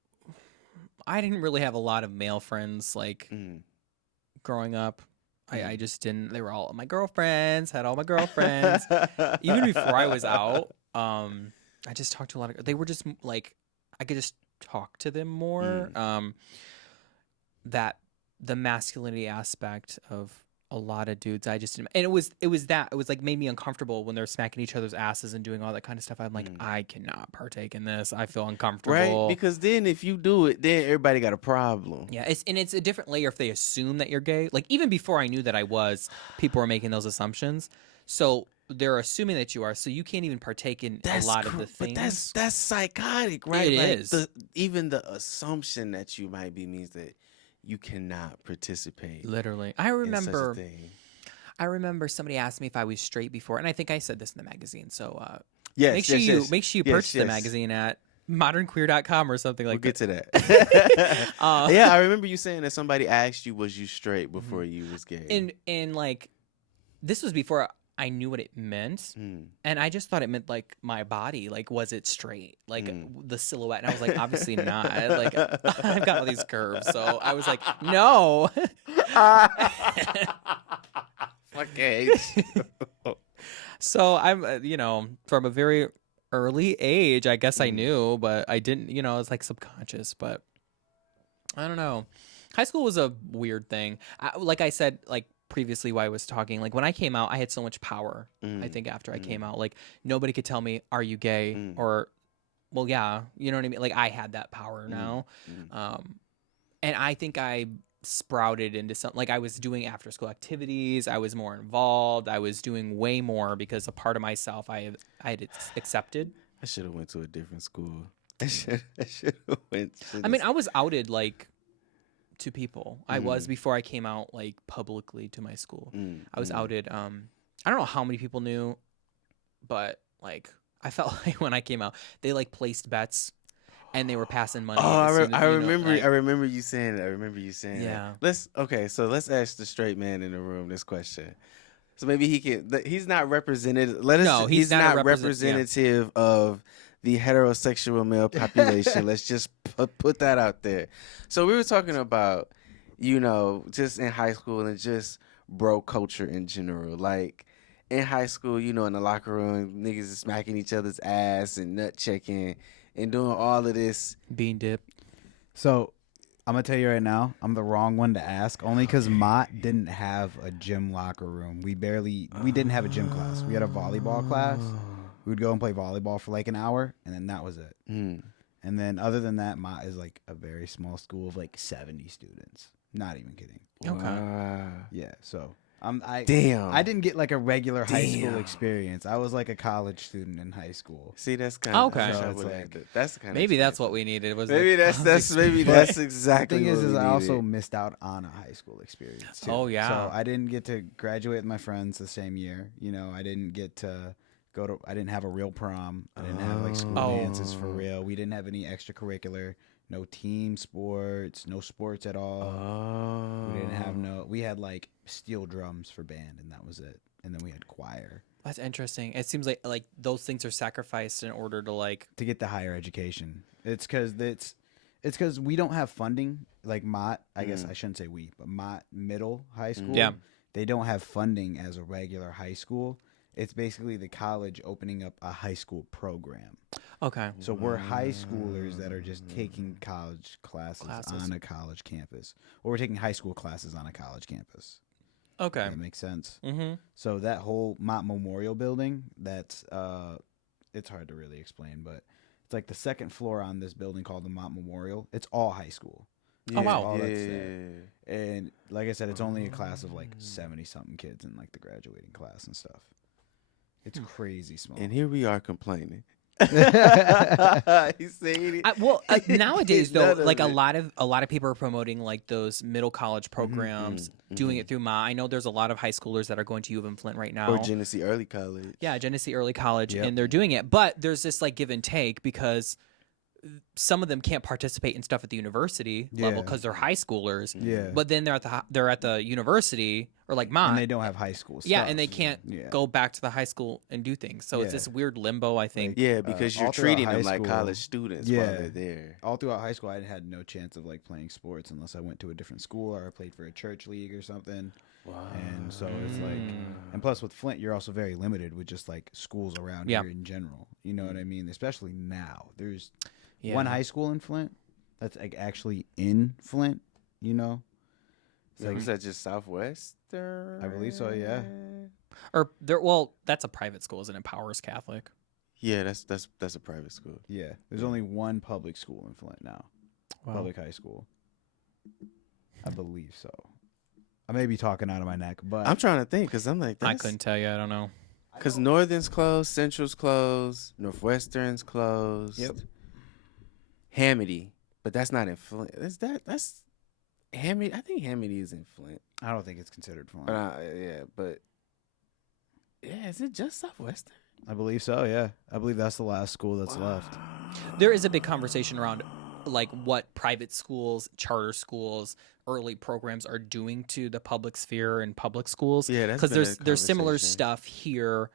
I didn't really have a lot of male friends like growing up. I just didn't. They were all my girlfriends, had all my girlfriends. Even before I was out, I just talked to a lot of, they were just like, I could just talk to them more. That the masculinity aspect of a lot of dudes, I just didn't, and it was like made me uncomfortable when they're smacking each other's asses and doing all that kind of stuff. I'm like, I cannot partake in this. I feel uncomfortable. Right? Because then if you do it, then everybody got a problem. Yeah, it's a different layer if they assume that you're gay. Like even before I knew that I was, people were making those assumptions. So they're assuming that you are, so you can't even partake in a lot of the things. But that's psychotic, right? It like is. Even the assumption that you might be means that you cannot participate. Literally. I remember somebody asked me if I was straight before, and I think I said this in the magazine. So yes, make sure you purchase the yes. magazine at modernqueer.com or something We'll like get that. to that. Yeah, I remember you saying that somebody asked you, was you straight before you was gay? And like, this was before I knew what it meant. And I just thought it meant like my body, like, was it straight? Like the silhouette. And I was like, obviously not. Like, I've got all these curves. So I was like, no. Okay. So I'm, from a very early age, I guess I knew, but I didn't, it's like subconscious, but I don't know. High school was a weird thing. Like I said, like previously while I was talking, like when I came out, I had so much power. I think after I came out, like nobody could tell me, are you gay? Or, well, yeah, you know what I mean? Like I had that power now. And I think I sprouted into something, like I was doing after school activities. I was more involved. I was doing way more because a part of myself I had accepted. I should have went to a different school. I should have went to I mean, I was outed like to people. I was before I came out like publicly to my school. I was outed. I don't know how many people knew, but like I felt like when I came out, they like placed bets. And they were passing money. Oh, I remember you saying that. I remember you saying yeah. that. So let's ask the straight man in the room this question. So maybe he can. He's not represented. He's not representative of the heterosexual male population. Let's just put that out there. So we were talking about, just in high school and just bro culture in general. Like in high school, in the locker room, niggas is smacking each other's ass and nut checking. And doing all of this bean dip. So I'm gonna tell you right now, I'm the wrong one to ask. Only because Mott didn't have a gym locker room. We didn't have a gym class. We had a volleyball class. We would go and play volleyball for like an hour, and then that was it. And then other than that, Mott is like a very small school of like 70 students. Not even kidding. Okay. Yeah. So. Damn. I didn't get like a regular high school experience. I was like a college student in high school. See, that's kind of okay. That's kind of maybe that's what we needed. Was maybe that's exactly. The thing is I also missed out on a high school experience too. Oh yeah. So I didn't get to graduate with my friends the same year. I didn't get to I didn't have a real prom. I didn't have like school dances for real. We didn't have any extracurricular. No team sports, no sports at all. We didn't have we had like steel drums for band, and that was it. And then we had choir. That's interesting. It seems like those things are sacrificed in order to get the higher education. It's because we don't have funding. Like Mott, I guess I shouldn't say we, but Mott Middle High School. Yeah. They don't have funding as a regular high school. It's basically the college opening up a high school program. Okay. So we're high schoolers that are just taking college classes on a college campus. Or we're taking high school classes on a college campus. Okay. That makes sense. Mm-hmm. So that whole Mott Memorial building, that's it's hard to really explain, but it's like the second floor on this building called the Mott Memorial. It's all high school. Yeah. Oh, wow. All that's there. And like I said, it's only a class of like 70-something kids in like the graduating class and stuff. It's crazy small. And here we are complaining. He's saying it. Nowadays though, like a lot of people are promoting like those middle college programs, doing it through Ma. I know there's a lot of high schoolers that are going to U of M Flint right now, or Genesee Early College. Yeah, Genesee Early College, and they're doing it. But there's this like give and take because some of them can't participate in stuff at the university level because they're high schoolers. Yeah. But then they're at the university or like mine. And they don't have high school stuff. Yeah, and they can't go back to the high school and do things. So it's this weird limbo, I think. Yeah, because you're treating them like college students while they're there. All throughout high school, I had no chance of like playing sports unless I went to a different school or I played for a church league or something. Wow. And so it's like, and plus with Flint, you're also very limited with just like schools around here in general. You know what I mean? Especially now. There's one high school in Flint that's like actually in Flint, you know? So like, is that just Southwestern? I believe so, yeah. Or that's a private school, isn't it? Powers Catholic. Yeah, that's a private school. Yeah. There's only one public school in Flint now. Wow. Public high school. I believe so. I may be talking out of my neck, but I'm trying to think because I'm like, I couldn't tell you. I don't know. Because Northern's closed, Central's closed, Northwestern's closed. Yep. Hamity, but that's not in Flint. That's Hamity? I think Hamity is in Flint. I don't think it's considered Flint. But is it just Southwestern? I believe so. Yeah, I believe that's the last school that's left. There is a big conversation around like what private schools, charter schools, early programs are doing to the public sphere and public schools. Yeah, that's because been a there's similar conversation. stuff here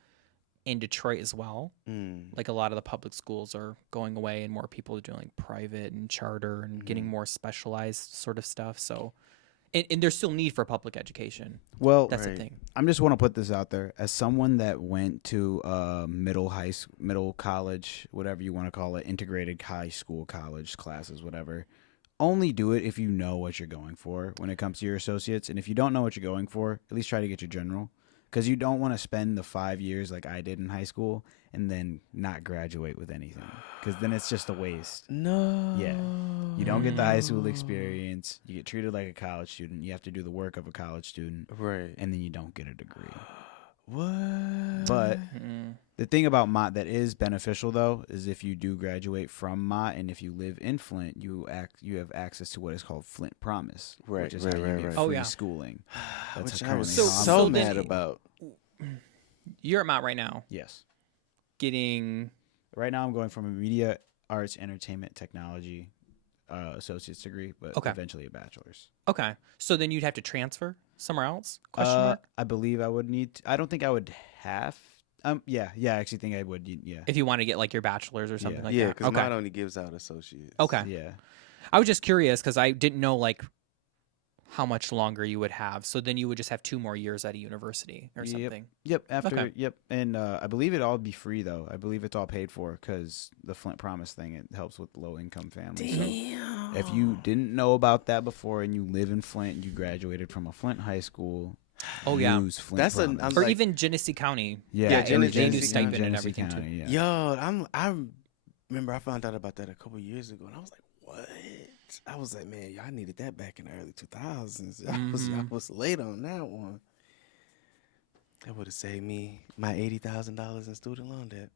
in Detroit as well. Mm. Like a lot of the public schools are going away, and more people are doing like private and charter and getting more specialized sort of stuff. So, and there's still need for public education. Well, That's Right. the thing. I just want to put this out there as someone that went to middle college, whatever you want to call it, integrated high school, college classes, whatever. Only do it if you know what you're going for when it comes to your associates, and if you don't know what you're going for, at least try to get your general, because you don't want to spend the 5 years like I did in high school and then not graduate with anything, because then it's just a waste. No. Yeah. You don't get the high school experience. You get treated like a college student. You have to do the work of a college student, Right. and then you don't get a degree. What? But Mm. the thing about Mott that is beneficial though is if you do graduate from Mott and if you live in Flint, you have access to what is called Flint Promise, Right, which is right, how you right, get right. free Oh, yeah. schooling. That's Which a I was currently so, So mad then- about. You're at Mount right now, Yes. getting Right now I'm going from a media arts entertainment technology associate's degree, but Okay. eventually a bachelor's. okay. So then you'd have to transfer somewhere else? Question mark. I believe I would need I don't think I would have yeah, I actually think I would yeah. If you want to get like your bachelor's or something like Yeah, that. because Okay. Mott only gives out associates. Okay. Yeah. I was just curious because I didn't know like how much longer you would have. So then you would just have 2 more years at a university or Yep. something. Yep, after Okay. yep. And I believe it all be free though. I believe it's all paid for cuz the Flint Promise thing, it helps with low income families. So Damn. if you didn't know about that before and you live in Flint and you graduated from a Flint high school, Oh, yeah. use Flint That's Promise. I'm Or like- even Genesee County. yeah, Yeah, and Genesee they do County. stipend and Genesee everything, too. County, yeah. Yo, I remember I found out about that a couple years ago, and I was like, what? I was like, man, y'all needed that back in the early 2000s. I was late on that one. That would have saved me my $80,000 in student loan debt.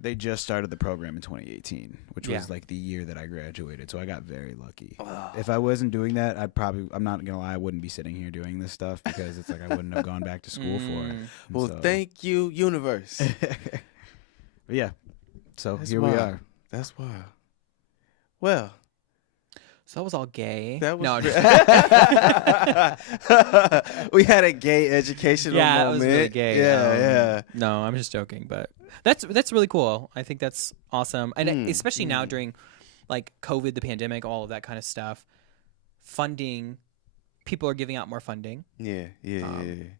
They just started the program in 2018, which Yeah. was like the year that I graduated. So I got very lucky. If I wasn't doing that, I'm not going to lie, I wouldn't be sitting here doing this stuff because it's like I wouldn't have gone back to school for it. And Well, so- thank you, universe. But yeah. So That's here wild. we are. That's wild. Well, So that was all gay. that was no, we had a gay educational Yeah, it moment. was really gay. Yeah. No, I'm just joking, but that's really cool. I think that's awesome, and especially now during like COVID, the pandemic, all of that kind of stuff. Funding, people are giving out more funding. Yeah.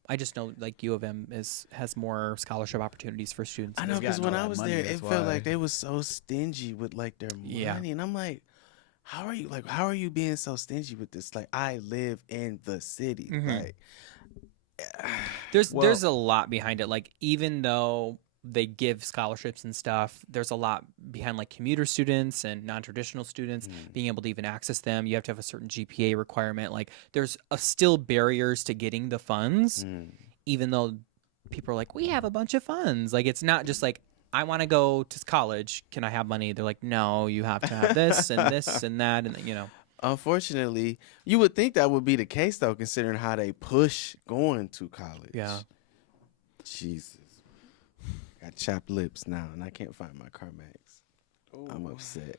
I just know like U of M has more scholarship opportunities for students. I They've know because gotten when all I that was money, there, it that's felt why. like they was so stingy with like their Yeah. money, and I'm like, how are you being so stingy with this? Like, I live in the city, Mhm. like. There's a lot behind it. Like even though they give scholarships and stuff, there's a lot behind like commuter students and non-traditional students being able to even access them. You have to have a certain GPA requirement. Like there's still barriers to getting the funds, even though people are like, we have a bunch of funds. Like it's not just like, I want to go to college. Can I have money? They're like, no, you have to have this and this and that. And you know, Unfortunately, you would think that would be the case though, considering how they push going to college. Yeah. Jesus. Got chapped lips now, and I can't find my CarMax. I'm upset.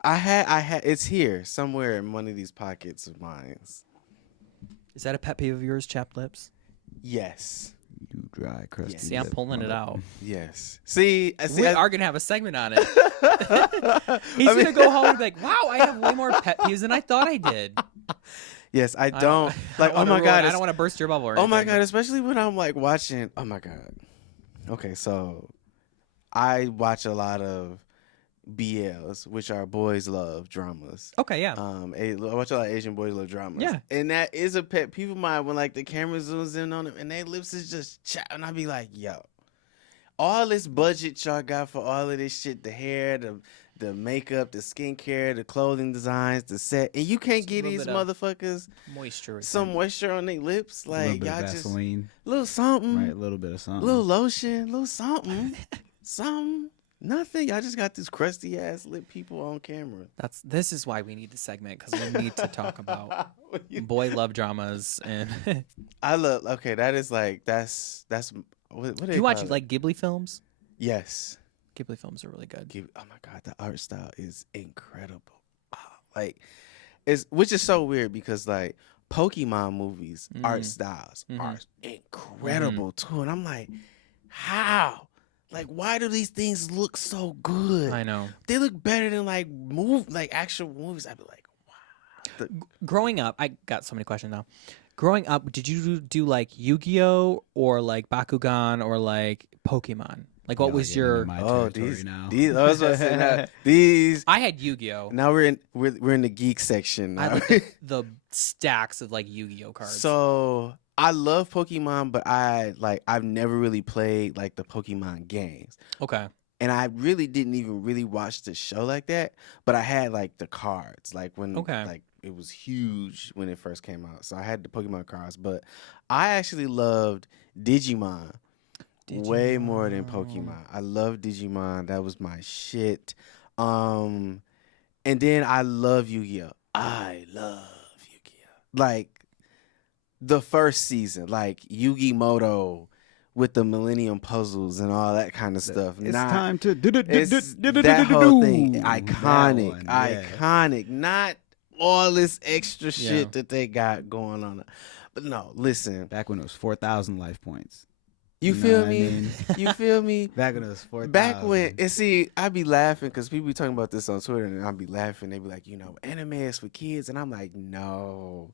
I had. It's here somewhere in one of these pockets of mine. is that a pet peeve of yours, chapped lips? Yes. You dry, crusty. See, I'm lip pulling it mother- out. Yes. See. We are gonna have a segment on it. He's gonna go home and be like, "Wow, I have way more pet peeves than I thought I did." Yes, I I don't like. I Oh don't my wanna god! ruin- I don't want to burst your bubble. Or Oh my anything. god! Especially when I'm like watching. Oh my god. Okay, so I watch a lot of BLs, which are boys love dramas. Okay, yeah. I watch a lot of Asian boys love dramas. Yeah. And that is a pet peeve of mine when like the camera zooms in on them and their lips is just chapped, and I be like, yo, all this budget y'all got for all of this shit, the hair, the makeup, the skincare, the clothing designs, the set, and you can't Just a get little these bit of motherfuckers Moisture. some moisture on their lips, A little like bit y'all of just Vaseline, little something, right? A little bit of something. little lotion, little something, something, nothing. Y'all just got these crusty ass lip people on camera. This is why we need the segment because we need to talk about boy love dramas and I love. Okay, that is like that's what do Do they you watch call it? like Ghibli films? Yes. Ghibli films are really good. Oh my god, the art style is incredible. Like it's which is so weird because like Pokemon movies art styles are incredible too, and I'm like, how? Like, why do these things look so good? I know. They look better than like actual movies. I'd be like, wow. Growing up, I got so many questions now. Growing up, did you do like Yu-Gi-Oh or like Bakugan or like Pokemon? Like, what was your? These now? these. I was about to say now, these. I had Yu-Gi-Oh. Now we're in the geek section. I Now. looked at the stacks of like Yu-Gi-Oh cards. So I love Pokemon, but I've never really played like the Pokemon games. Okay. And I really didn't even really watch the show like that. But I had like the cards, like when like it was huge when it first came out. So I had the Pokemon cards, but I actually loved Digimon. Way more than Pokemon. I love Digimon. That was my shit. And then I love Yu-Gi-Oh. I love Yu-Gi-Oh. Like the first season, like Yu-Gi-Moto with the Millennium Puzzles and all that kind of stuff. It's time to that whole thing. Iconic. Yeah. Iconic. Not all this extra shit that they got going on. But no, listen. Back when it was 4,000 life points. You feel me? You feel me? Back when it was 4,000. Back when, and see, I be laughing because people be talking about this on Twitter, and I be laughing. They be like, anime is for kids, and I'm like, no.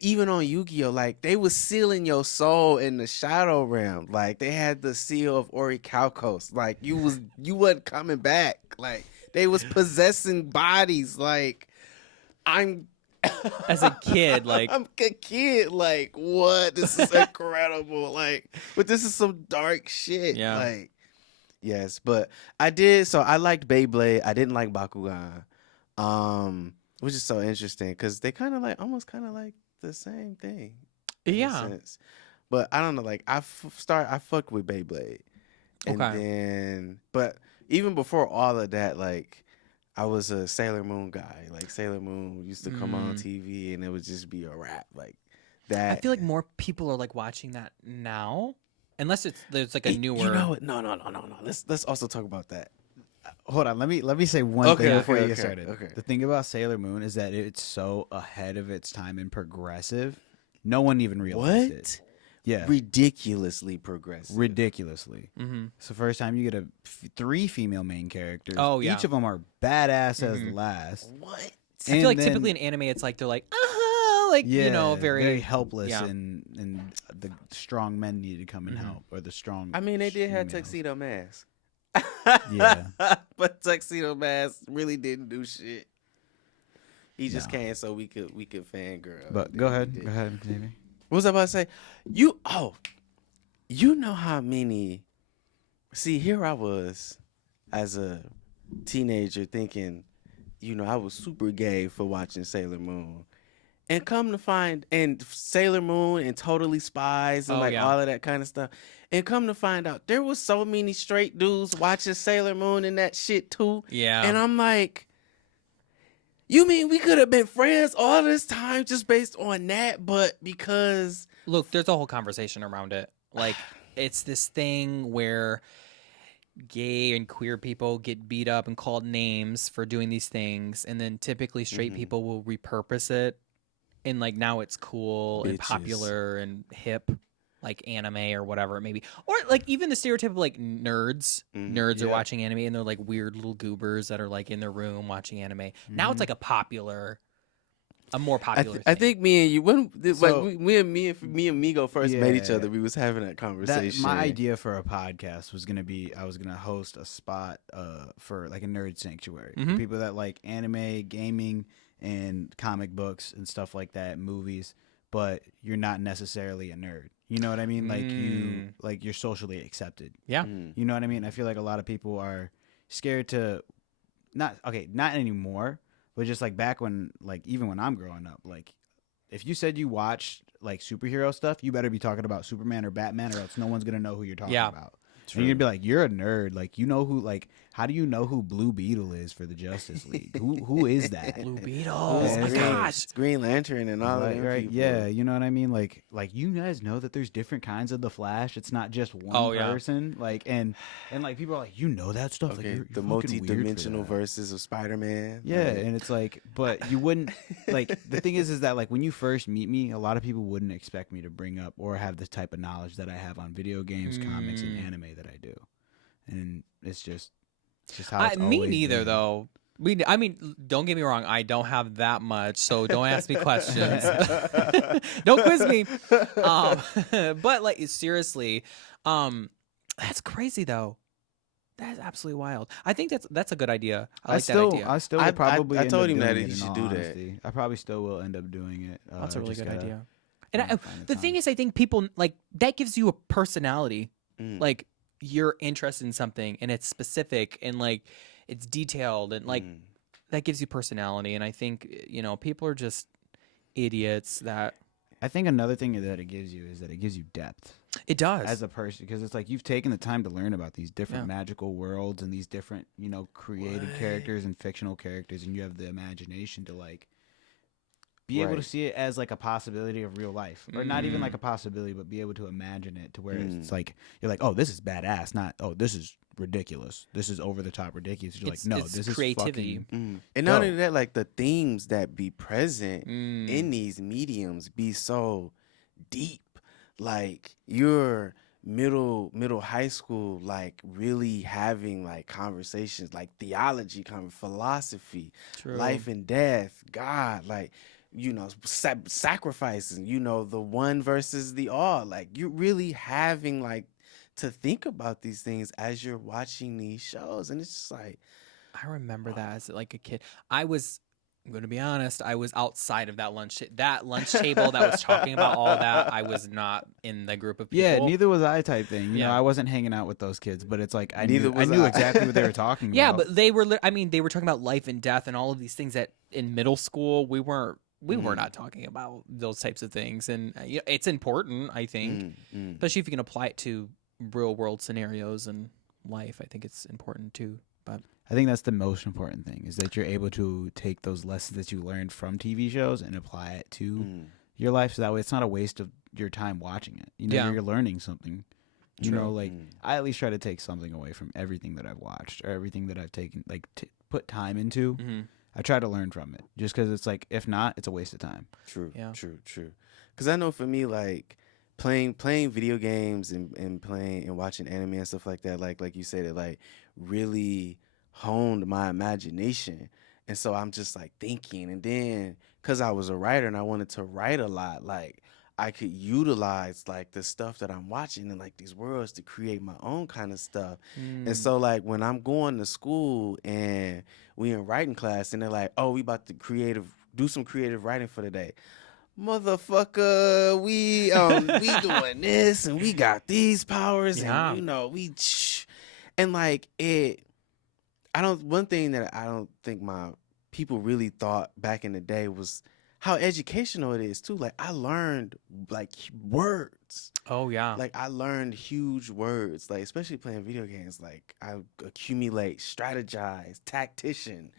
Even on Yu-Gi-Oh, like they was sealing your soul in the Shadow Realm. Like they had the seal of Orichalcos. Like you wasn't coming back. Like they was possessing bodies. Like as a kid, like I'm a kid, like what? This is incredible, like, but this is some dark shit, like, yes, but I did. So I liked Beyblade. I didn't like Bakugan, which is so interesting because they kind of like almost kind of like the same thing, in a sense. But I don't know, like I fucked with Beyblade, and then, but even before all of that, like. I was a Sailor Moon guy. Like Sailor Moon used to come on TV, and it would just be a rap like that. I feel like more people are like watching that now, unless there's like a newer. You know what? No. Let's also talk about that. Hold on. Let me say one thing before you get started. Okay. The thing about Sailor Moon is that it's so ahead of its time and progressive. No one even realized it. Yeah, ridiculously progressive. Ridiculously. It's the first time you get 3 female main characters. Oh yeah, each of them are badass as the last. What? I feel like typically in anime, it's like they're like, like very helpless, and the strong men need to come and help, or the strong. I mean, they did have Tuxedo Mask. Yeah, but Tuxedo Mask really didn't do shit. He just came so we could fangirl. But go ahead, Xzavier. What was I about to say? You know how many? See, here I was as a teenager thinking, I was super gay for watching Sailor Moon, and come to find, and Sailor Moon and Totally Spies and all of that kind of stuff, and come to find out there was so many straight dudes watching Sailor Moon and that shit too. Yeah, and I'm like. You mean we could have been friends all this time just based on that, but because... Look, there's a whole conversation around it. Like, it's this thing where gay and queer people get beat up and called names for doing these things, and then typically straight people will repurpose it, and, like, now it's cool and popular and hip, like anime or whatever it may be. Or, like, even the stereotype of, like, nerds. Nerds are watching anime, and they're, like, weird little goobers that are, like, in their room watching anime. Now it's, like, a more popular thing. I think me and you, me and Miguel first met each other, we was having that conversation. My idea for a podcast was going to be, I was going to host a spot for, like, a nerd sanctuary. For people that like anime, gaming, and comic books and stuff like that, movies, but you're not necessarily a nerd. You know what I mean? Like you're socially accepted. Yeah. You know what I mean? I feel like a lot of people are scared to not anymore, but just like back when, like even when I'm growing up, like if you said you watched like superhero stuff, you better be talking about Superman or Batman, or else no one's gonna know who you're talking about. True. And you'd be like, you're a nerd. Like, you know who, like, how do you know who Blue Beetle is for the Justice League? Who is that? Blue Beetle. Oh my gosh. It's Green Lantern and all of them people. Yeah, you know what I mean. Like you guys know that there's different kinds of the Flash. It's not just one person. Like and like people are like, you know that stuff. Okay, Like you're the multi-dimensional verses of Spider-Man. Yeah, and it's like, but you wouldn't like. The thing is that like when you first meet me, a lot of people wouldn't expect me to bring up or have the type of knowledge that I have on video games, comics, and anime that I do, and it's just how it's me always neither been. though. I mean, don't get me wrong. I don't have that much, so don't ask me questions. Don't quiz me. But like seriously, that's crazy though. That's absolutely wild. I think that's a good idea. I like that idea. I still would probably. I told him that he he should do that. I probably still will end up doing it. That's a really good idea. And And the thing is, I think people like that gives you a personality. Like you're interested in something, and it's specific, and like it's detailed, and like that gives you personality. And I think people are just idiots that. I think another thing that it gives you is that it gives you depth. It does. As a person, because it's like you've taken the time to learn about these different magical worlds and these different, created characters and fictional characters, and you have the imagination to like be able to see it as like a possibility of real life, or not even like a possibility, but be able to imagine it to where it's like you're like, oh, this is badass, not oh, this is ridiculous, this is over the top ridiculous. You're like, no, this is creativity. Fucking and not only that, like the themes that be present in these mediums be so deep. Like your middle high school, like really having like conversations like theology, philosophy, life and death, God, like sacrifices, the one versus the all. Like you're really having like to think about these things as you're watching these shows, and it's just like I remember that as like a kid. I'm going to be honest, I was outside of that lunch table that was talking about all that. I was not in the group of people. Yeah, neither was I type thing. You know, I wasn't hanging out with those kids, but it's like I knew exactly what they were talking about. Yeah, but they were talking about life and death and all of these things that in middle school we were not talking about those types of things. And it's important, I think, especially if you can apply it to real world scenarios and life. I think it's important too. But I think that's the most important thing, is that you're able to take those lessons that you learned from TV shows and apply it to your life, so that way it's not a waste of your time watching it. You're learning something. I at least try to take something away from everything that I've watched or everything that I've taken, like put time into. I try to learn from it, just because it's like, if not, it's a waste of time. True. Because I know for me, like playing video games and playing and watching anime and stuff like that, like you said, it like really honed my imagination. And so I'm just like thinking, and then because I was a writer and I wanted to write a lot, like I could utilize like the stuff that I'm watching and like these worlds to create my own kind of stuff. And so like when I'm going to school and we in writing class and they're like, oh, we about to do some creative writing for the day. Motherfucker, we doing this and we got these powers and and like it. One thing that I don't think my people really thought back in the day was how educational it is too. Like I learned like words. Oh yeah. Like I learned huge words, like especially playing video games. Like I accumulate, strategize, tactician,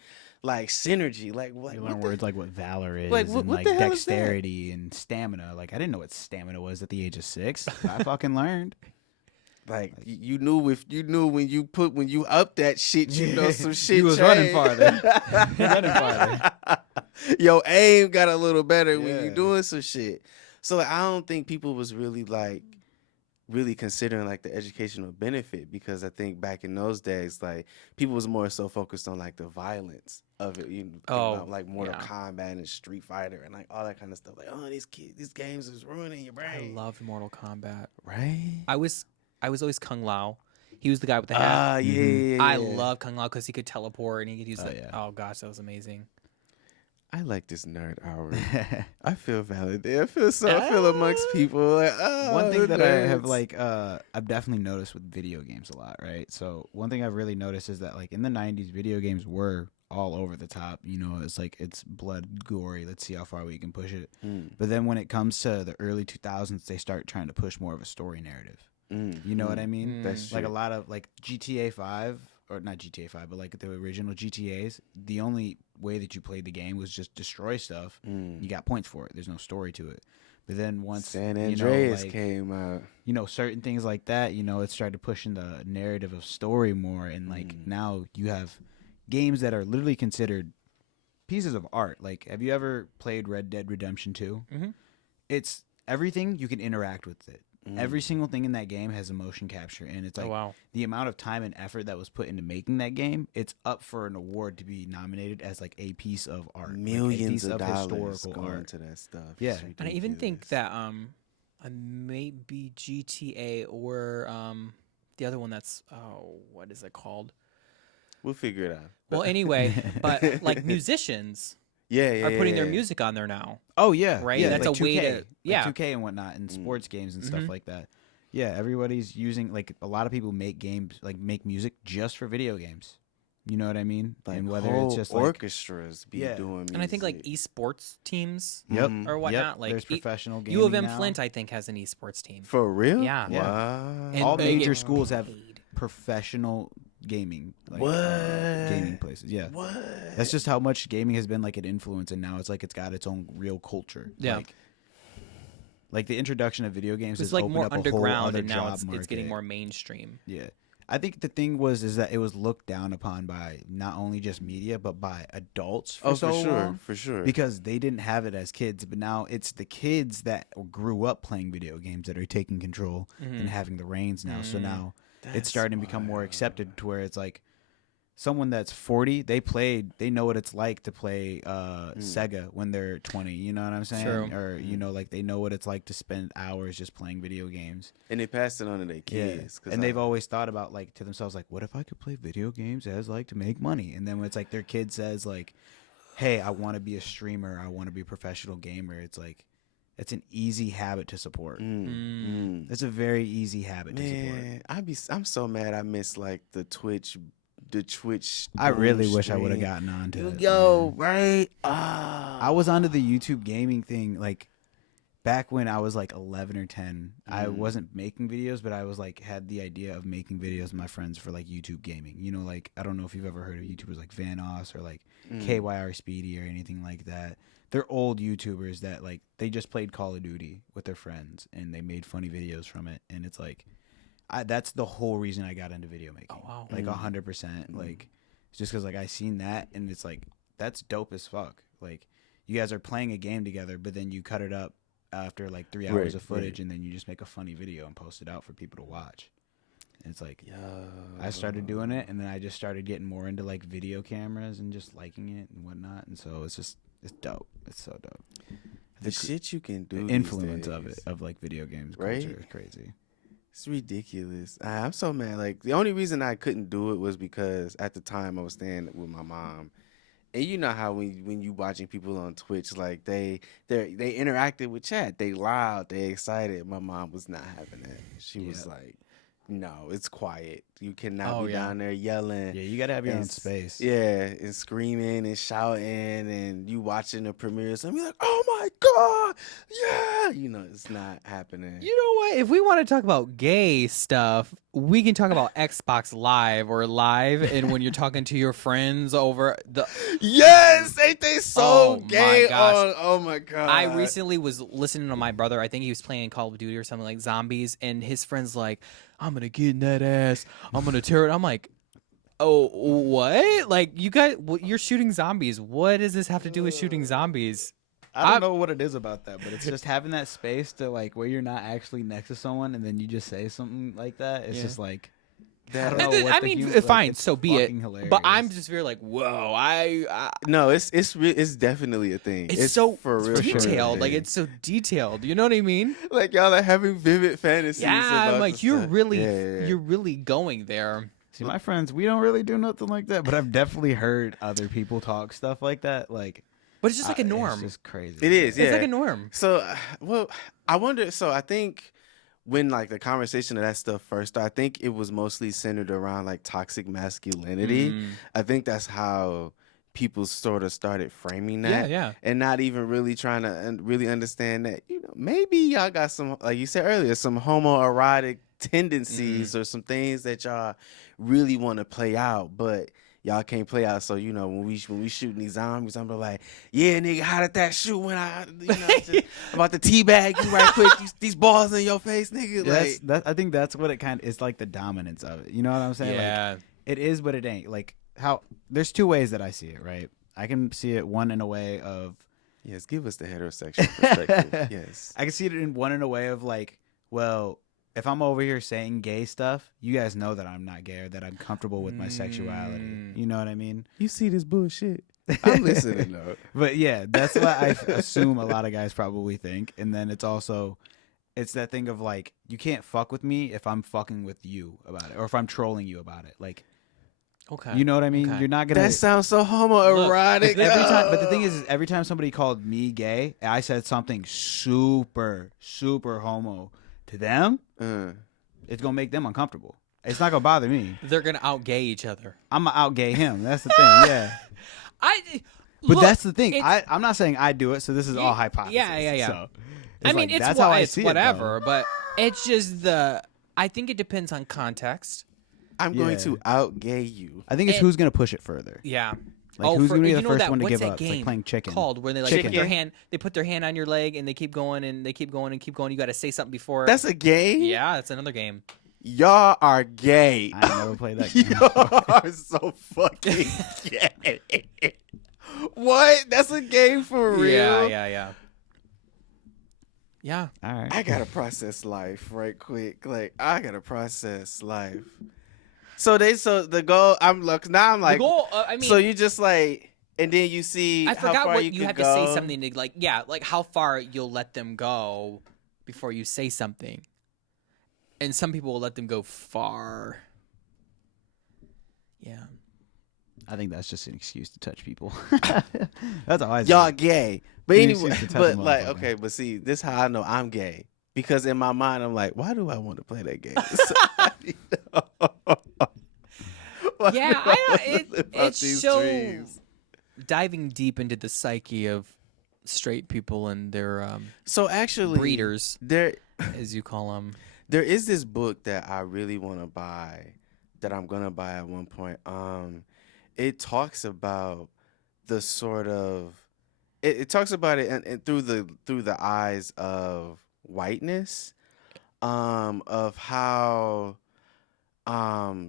like synergy. Like what? You learn words like what valor is, like, and what like the hell dexterity and stamina. Like I didn't know what stamina was at the age of 6. I fucking learned. Like you knew when you up that shit, some shit. You was running farther. Your aim got a little better when you doing some shit. So like, I don't think people was really considering like the educational benefit, because I think back in those days, like people was more so focused on like the violence of it. About, like Mortal Kombat and Street Fighter and like all that kind of stuff. Like, oh, these games is ruining your brain. I loved Mortal Kombat. Right? I was always Kung Lao. He was the guy with the hat. Yeah. I love Kung Lao because he could teleport and he could use oh gosh, that was amazing. I like this nerd hour. I feel validated. I feel amongst people. Like, one thing that I have I've definitely noticed with video games a lot, right? So one thing I've really noticed is that like in the 90s, video games were all over the top. It's like it's blood, gory. Let's see how far we can push it. But then when it comes to the early 2000s, they start trying to push more of a story narrative. You know what I mean? That's like true. a lot of like GTA 5 or not GTA 5, but like the original GTAs, the only way that you played the game was just destroy stuff. You got points for it. There's no story to it. But then once San Andreas like, came out, certain things like that, it started pushing the narrative of story more, and like now you have games that are literally considered pieces of art. Like, have you ever played Red Dead Redemption 2? Mm-hmm. It's everything, you can interact with it. Every single thing in that game has a motion capture, and it's like the amount of time and effort that was put into making that game, it's up for an award to be nominated as like a piece of art. Millions like of dollars historical going art to that stuff. Yeah. And I even think that maybe GTA or the other one that's what is it called? We'll figure it out. Well, anyway, but like musicians are putting their music on there now. Oh yeah, right. Yeah, That's like a way 2K, to like 2K and whatnot, and sports games and stuff like that. Yeah, everybody's using, like, a lot of people make games, like make music just for video games. You know what I mean? Like, and whether it's just orchestras be Yeah. doing music. And I think like esports teams Yep. or whatnot. Like there's professional gaming U of M now. Flint, I think, has an esports team. For real? Yeah. Yeah. Wow. And all they major get schools have paid. professional gaming, like, What? gaming places. Yeah, What? that's just how much gaming has been like an influence, and now it's like it's got its own real culture. Yeah. Like the introduction of video games It's has like opened more up a whole underground, other and now job it's getting market. more mainstream. Yeah. I think the thing is that it was looked down upon by not only just media, but by adults for so long. For sure. Because they didn't have it as kids, but now it's the kids that grew up playing video games that are taking control and having the reins now. So now it's starting to become more accepted, to where it's like someone that's 40, they know what it's like to play Sega when they're 20. You know what I'm saying? True. Or like they know what it's like to spend hours just playing video games. And they passed it on to their kids. And they've always thought about, like, to themselves, like, what if I could play video games as like to make money? And then when it's like their kid says, like, hey, I want to be a streamer, I want to be a professional gamer, it's like it's an easy habit to support. It's a very easy habit to support. I'm so mad I missed like the Twitch. I really wish I would have stream. gotten onto it. Yo, man. right? I was onto the YouTube gaming thing like back when I was like 11 or 10. I wasn't making videos, but I was like had the idea of making videos with my friends for like YouTube gaming. Like, I don't know if you've ever heard of YouTubers like Vanoss or like KYR Speedy or anything like that. They're old YouTubers that like they just played Call of Duty with their friends and they made funny videos from it, and it's like that's the whole reason I got into video making. Oh, wow. Like 100%. Like, it's just because like I seen that, and it's like that's dope as fuck. Like, you guys are playing a game together, but then you cut it up after like 3 hours of footage, and then you just make a funny video and post it out for people to watch. And it's like, I started doing it, and then I just started getting more into like video cameras and just liking it and whatnot. And so it's dope. It's so dope. The shit you can do. The influence of it, of like video games culture, is crazy. It's ridiculous. I'm so mad. Like, the only reason I couldn't do it was because at the time I was staying with my mom. And you know how when you watching people on Twitch, like they interacted with chat. They loud, they excited. My mom was not having that. She was like, no, it's quiet. You cannot be down there yelling. Yeah, you gotta have your own space. Yeah, and screaming and shouting, and you watching the premiere, so I'm like, oh my god, yeah, it's not happening. You know what? If we want to talk about gay stuff, we can talk about Xbox Live or Live, and when you're talking to your friends over the yes, ain't they so gay? My gosh. Oh my god! I recently was listening to my brother. I think he was playing Call of Duty or something like zombies, and his friends like, I'm gonna get in that ass. I'm gonna tear it. I'm like, oh, what? Like, you guys, you're shooting zombies. What does this have to do with shooting zombies? I don't know what it is about that, but it's just having that space to like where you're not actually next to someone, and then you just say something like that. It's just like, I don't know what I the mean, humor- fine, it's so be it. hilarious. But I'm just very like, whoa, no, it's definitely a thing. it's so for real detailed. a Like, thing. it's so detailed. You know what I mean? Like, y'all are having vivid fantasies. Yeah, about I'm like, the you're stuff. really, Yeah. you're really going there. See, my friends, we don't really do nothing like that, but I've definitely heard other people talk stuff like that. Like, But it's just like a norm. It's just crazy. It is. Yeah, It's like a norm. So, well, I wonder. So, I think when like the conversation of that stuff first started, I think it was mostly centered around like toxic masculinity. I think that's how people sort of started framing that. Yeah. And not even really trying to really understand that, maybe y'all got some, like you said earlier, some homoerotic tendencies or some things that y'all really want to play out, but y'all can't play out. So when we shooting these zombies, I'm like, yeah, nigga, how did that shoot when I just about to teabag you right quick, these balls in your face, nigga. Yeah, I think that's what it kind of is, like the dominance of it. You know what I'm saying? Yeah. Like, it is, but it ain't. Like how there's two ways that I see it. Right? I can see it one in a way of yes, give us the heterosexual perspective. Yes, I can see it in a way of like, well, if I'm over here saying gay stuff, you guys know that I'm not gay or that I'm comfortable with my sexuality. You know what I mean? You see this bullshit. I'm listening though. But yeah, that's what I assume a lot of guys probably think. And then it's that thing of like, you can't fuck with me if I'm fucking with you about it or if I'm trolling you about it. Like, okay, you know what I mean? Okay. You're not gonna. That sounds so homoerotic. Every time, but the thing is, every time somebody called me gay, I said something super, super homo to them. It's gonna make them uncomfortable. It's not gonna bother me. They're gonna out-gay each other. I'm gonna out-gay him. That's the thing. Yeah. But that's the thing. I'm not saying I do it, so this is all hypothesis. Yeah. So I mean, like, it's that's how I see whatever, it, but it's just I think it depends on context. I'm going to out-gay you. I think it's who's gonna push it further. Yeah. Like who's gonna be the first one to what's give that up? It's game like playing chicken. called where they like put their hand on your leg and they keep going and they keep going and keep going. You got to say something before. That's a game? Yeah, that's another game. Y'all are gay. I never played that game. Y'all are so fucking gay. What? That's a game for real? Yeah. All right. I gotta process life right quick. Like, I gotta process life. So the goal, I'm like, now I'm like, The goal, so you just like, and then you see I how forgot far what you you could have go. to say something to like how far you'll let them go before you say something. And some people will let them go far. Yeah. I think that's just an excuse to touch people. That's all I say. Y'all gay. But You anyway, used to touch but a like, motherfucker. okay, but see, this is how I know I'm gay. Because in my mind, I'm like, why do I want to play that game? Yeah, it's so diving deep into the psyche of straight people and their so actually breeders, there, as you call them. there is this book that I really want to buy, that I'm gonna buy at one point. It talks about the sort of, it talks about it and through the eyes of whiteness, of how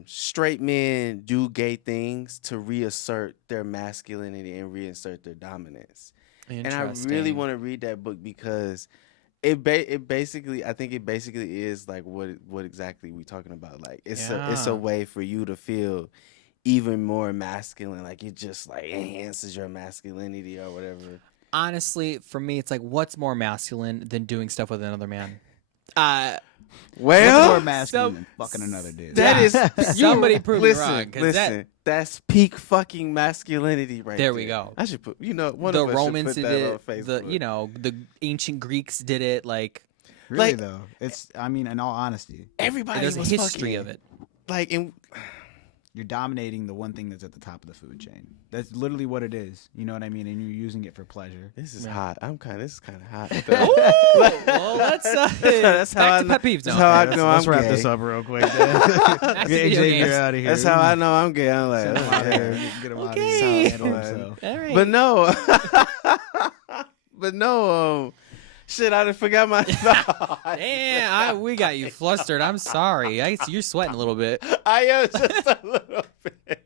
straight men do gay things to reassert their masculinity and reinsert their dominance. And I really want to read that book because it basically, I think it basically is like what exactly we talking about. Like it's a way for you to feel even more masculine. Like it just like enhances your masculinity or whatever. Honestly, for me, it's like, what's more masculine than doing stuff with another man? Well, what's more masculine than fucking another dude? that is Somebody prove me listen, wrong. 'Cause listen, that's peak fucking masculinity right there. There we go. I should put, one the of us Romans should put did that on it. Facebook. The ancient Greeks did it. Like, Really like- though, it's. I mean, in all honesty, Everybody there's a was history fucking, of it. Like, you're dominating the one thing that's at the top of the food chain. That's literally what it is. You know what I mean? And you're using it for pleasure. this is hot. This is kind of hot. Ooh, well, let's That's how I back to know- pet peeves that's now. how I Let's, know let's I'm wrap gay. this up real quick. Back to Get video Xzavier games. out of here. That's how I know I'm gay. I'm like, Get him out of here. yeah. Get him out of Okay. here. Handle Fun. himself. All right. But no, shit, I done forgot my thought. Damn, we got you flustered. I'm sorry. I see you're sweating a little bit. I am just a little bit.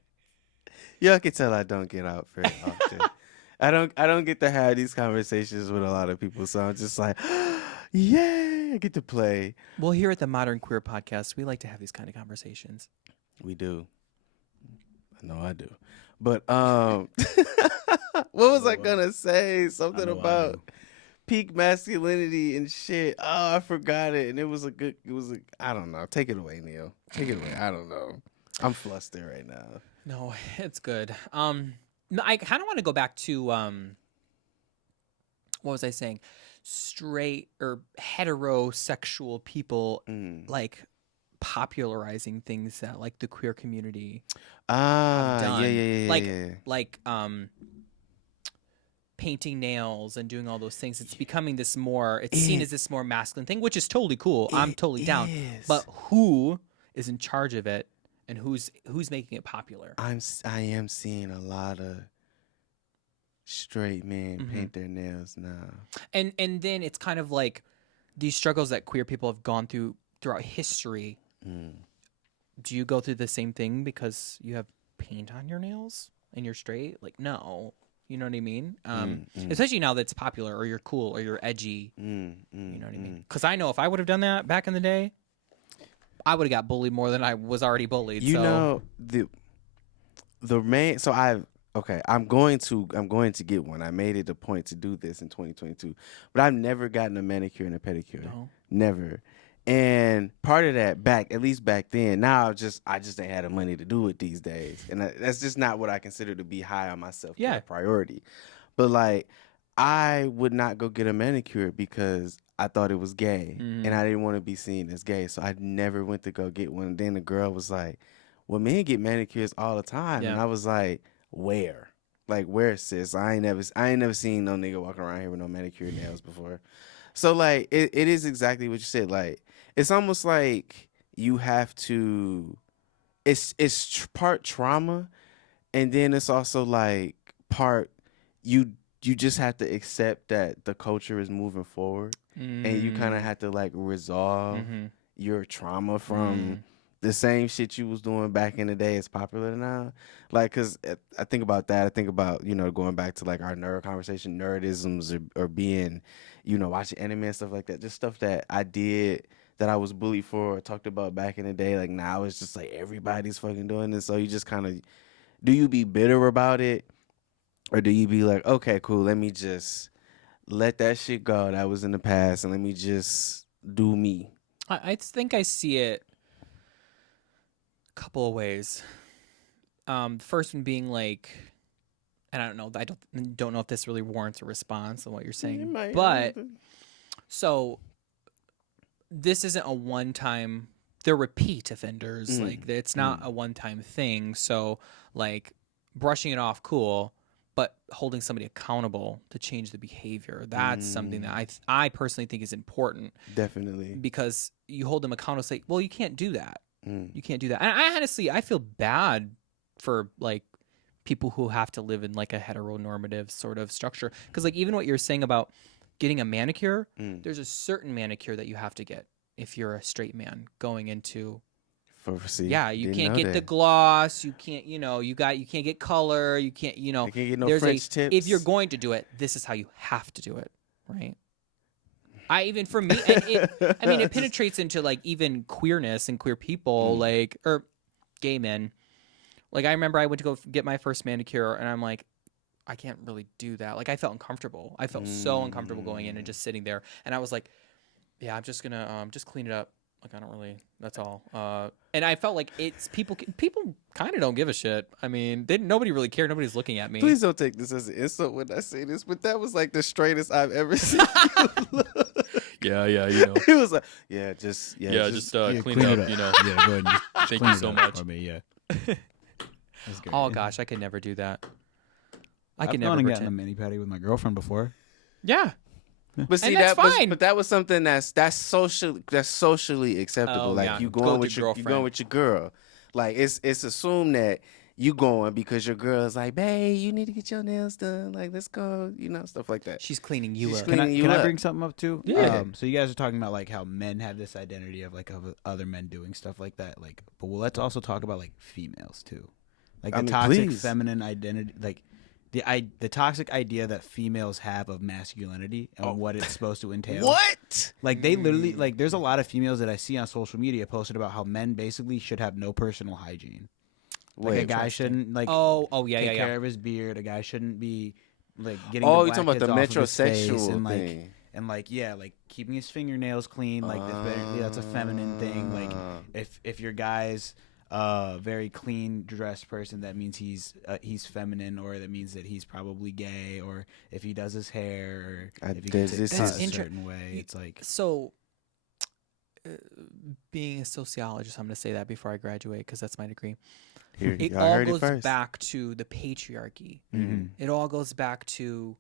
Y'all can tell I don't get out very often. I don't get to have these conversations with a lot of people, so I'm just like, yeah, I get to play. Well, here at the Modern Queer Podcast, we like to have these kind of conversations. We do. I know I do. But what was I gonna say? Something about peak masculinity and shit. Oh, I forgot it. And it was I don't know. Take it away, Neil. Take it away. I don't know. I'm flustered right now. No, it's good. No, I kind of want to go back to what was I saying? Straight or heterosexual people like popularizing things that like the queer community have done. Yeah. Like painting nails and doing all those things. It's becoming this more. It's seen as this more masculine thing, which is totally cool. I'm totally down. But who is in charge of it, and who's making it popular? I am seeing a lot of straight men paint their nails now. And then it's kind of like these struggles that queer people have gone through throughout history. Do you go through the same thing because you have paint on your nails and you're straight? Like, no. You know what I mean? Especially now that it's popular, or you're cool, or you're edgy. You know what I mean? Because I know if I would have done that back in the day, I would have got bullied more than I was already bullied. You know, the main. So I'm going to get one. I made it a point to do this in 2022, but I've never gotten a manicure and a pedicure. No. Never. And part of that at least back then, now I just ain't had the money to do it these days. And that's just not what I consider to be high on my self-care priority. But like, I would not go get a manicure because I thought it was gay and I didn't want to be seen as gay. So I never went to go get one. And then the girl was like, well, men get manicures all the time. Yeah. And I was like, where? Like, where, sis? I ain't never seen no nigga walking around here with no manicured nails before. So like, it is exactly what you said. Like, it's almost like you have to. It's part trauma, and then it's also like part you just have to accept that the culture is moving forward, and you kind of have to like resolve your trauma from the same shit you was doing back in the day is popular now. Like, cause I think about that. I think about, going back to like our nerd conversation, nerdisms or being, watching anime and stuff like that. Just stuff that I did that I was bullied for or talked about back in the day. Like now it's just like everybody's fucking doing this. So you just kind of, do you be bitter about it? Or do you be like, okay, cool, let me just let that shit go that was in the past and let me just do me? I think I see it a couple of ways. The first one being like, and I don't know if this really warrants a response on what you're saying. But so this isn't a one-time, they're repeat offenders. Like it's not a one-time thing. So like brushing it off, cool. But holding somebody accountable to change the behavior, that's something that I personally think is important. Definitely. Because you hold them accountable, say, well, you can't do that. You can't do that. And I feel bad for like people who have to live in like a heteronormative sort of structure. Because like even what you're saying about getting a manicure, there's a certain manicure that you have to get if you're a straight man going into. You can't get the gloss. You can't, you can't get color. You can't, you can't get no French tips. If you're going to do it, this is how you have to do it, right? For me, it penetrates into like even queerness and queer people, like, or gay men. Like I remember I went to go get my first manicure, and I'm like, I can't really do that. Like I felt uncomfortable. I felt so uncomfortable going in and just sitting there, and I was like, yeah, I'm just gonna just clean it up. Like I don't really. That's all. And I felt like it's people kind of don't give a shit. I mean, nobody really cared. Nobody's looking at me. Please don't take this as an insult when I say this, but that was like the straightest I've ever seen. Yeah, He was like, just clean it up. Yeah, go ahead. Thank you so much. For me, yeah. That's good. Oh gosh, I could never do that. I've gone and gotten a mani pedi with my girlfriend before. Yeah. But see, that's fine. But that was something that's socially acceptable. You going with your girl. Like it's assumed that you going because your girl's like, babe, you need to get your nails done. Like let's go, stuff like that. She's cleaning you up. Can I bring something up too? Yeah. So you guys are talking about like how men have this identity of like of other men doing stuff like that. Like, but let's also talk about like females too, like the toxic feminine identity, like. The toxic idea that females have of masculinity and what it's supposed to entail. What? Like they literally like there's a lot of females that I see on social media posted about how men basically should have no personal hygiene. Like a guy shouldn't like take care of his beard. A guy shouldn't be like getting the black you're talking about the metrosexual and like thing. And like like keeping his fingernails clean, like that's a feminine thing. Like if your guy's very clean dressed person, that means he's feminine, or that means that he's probably gay, or if he does his hair, or if he gets it a certain way, it's like so. Being a sociologist, I'm going to say that before I graduate because that's my degree. It all goes back to the patriarchy. It all goes back to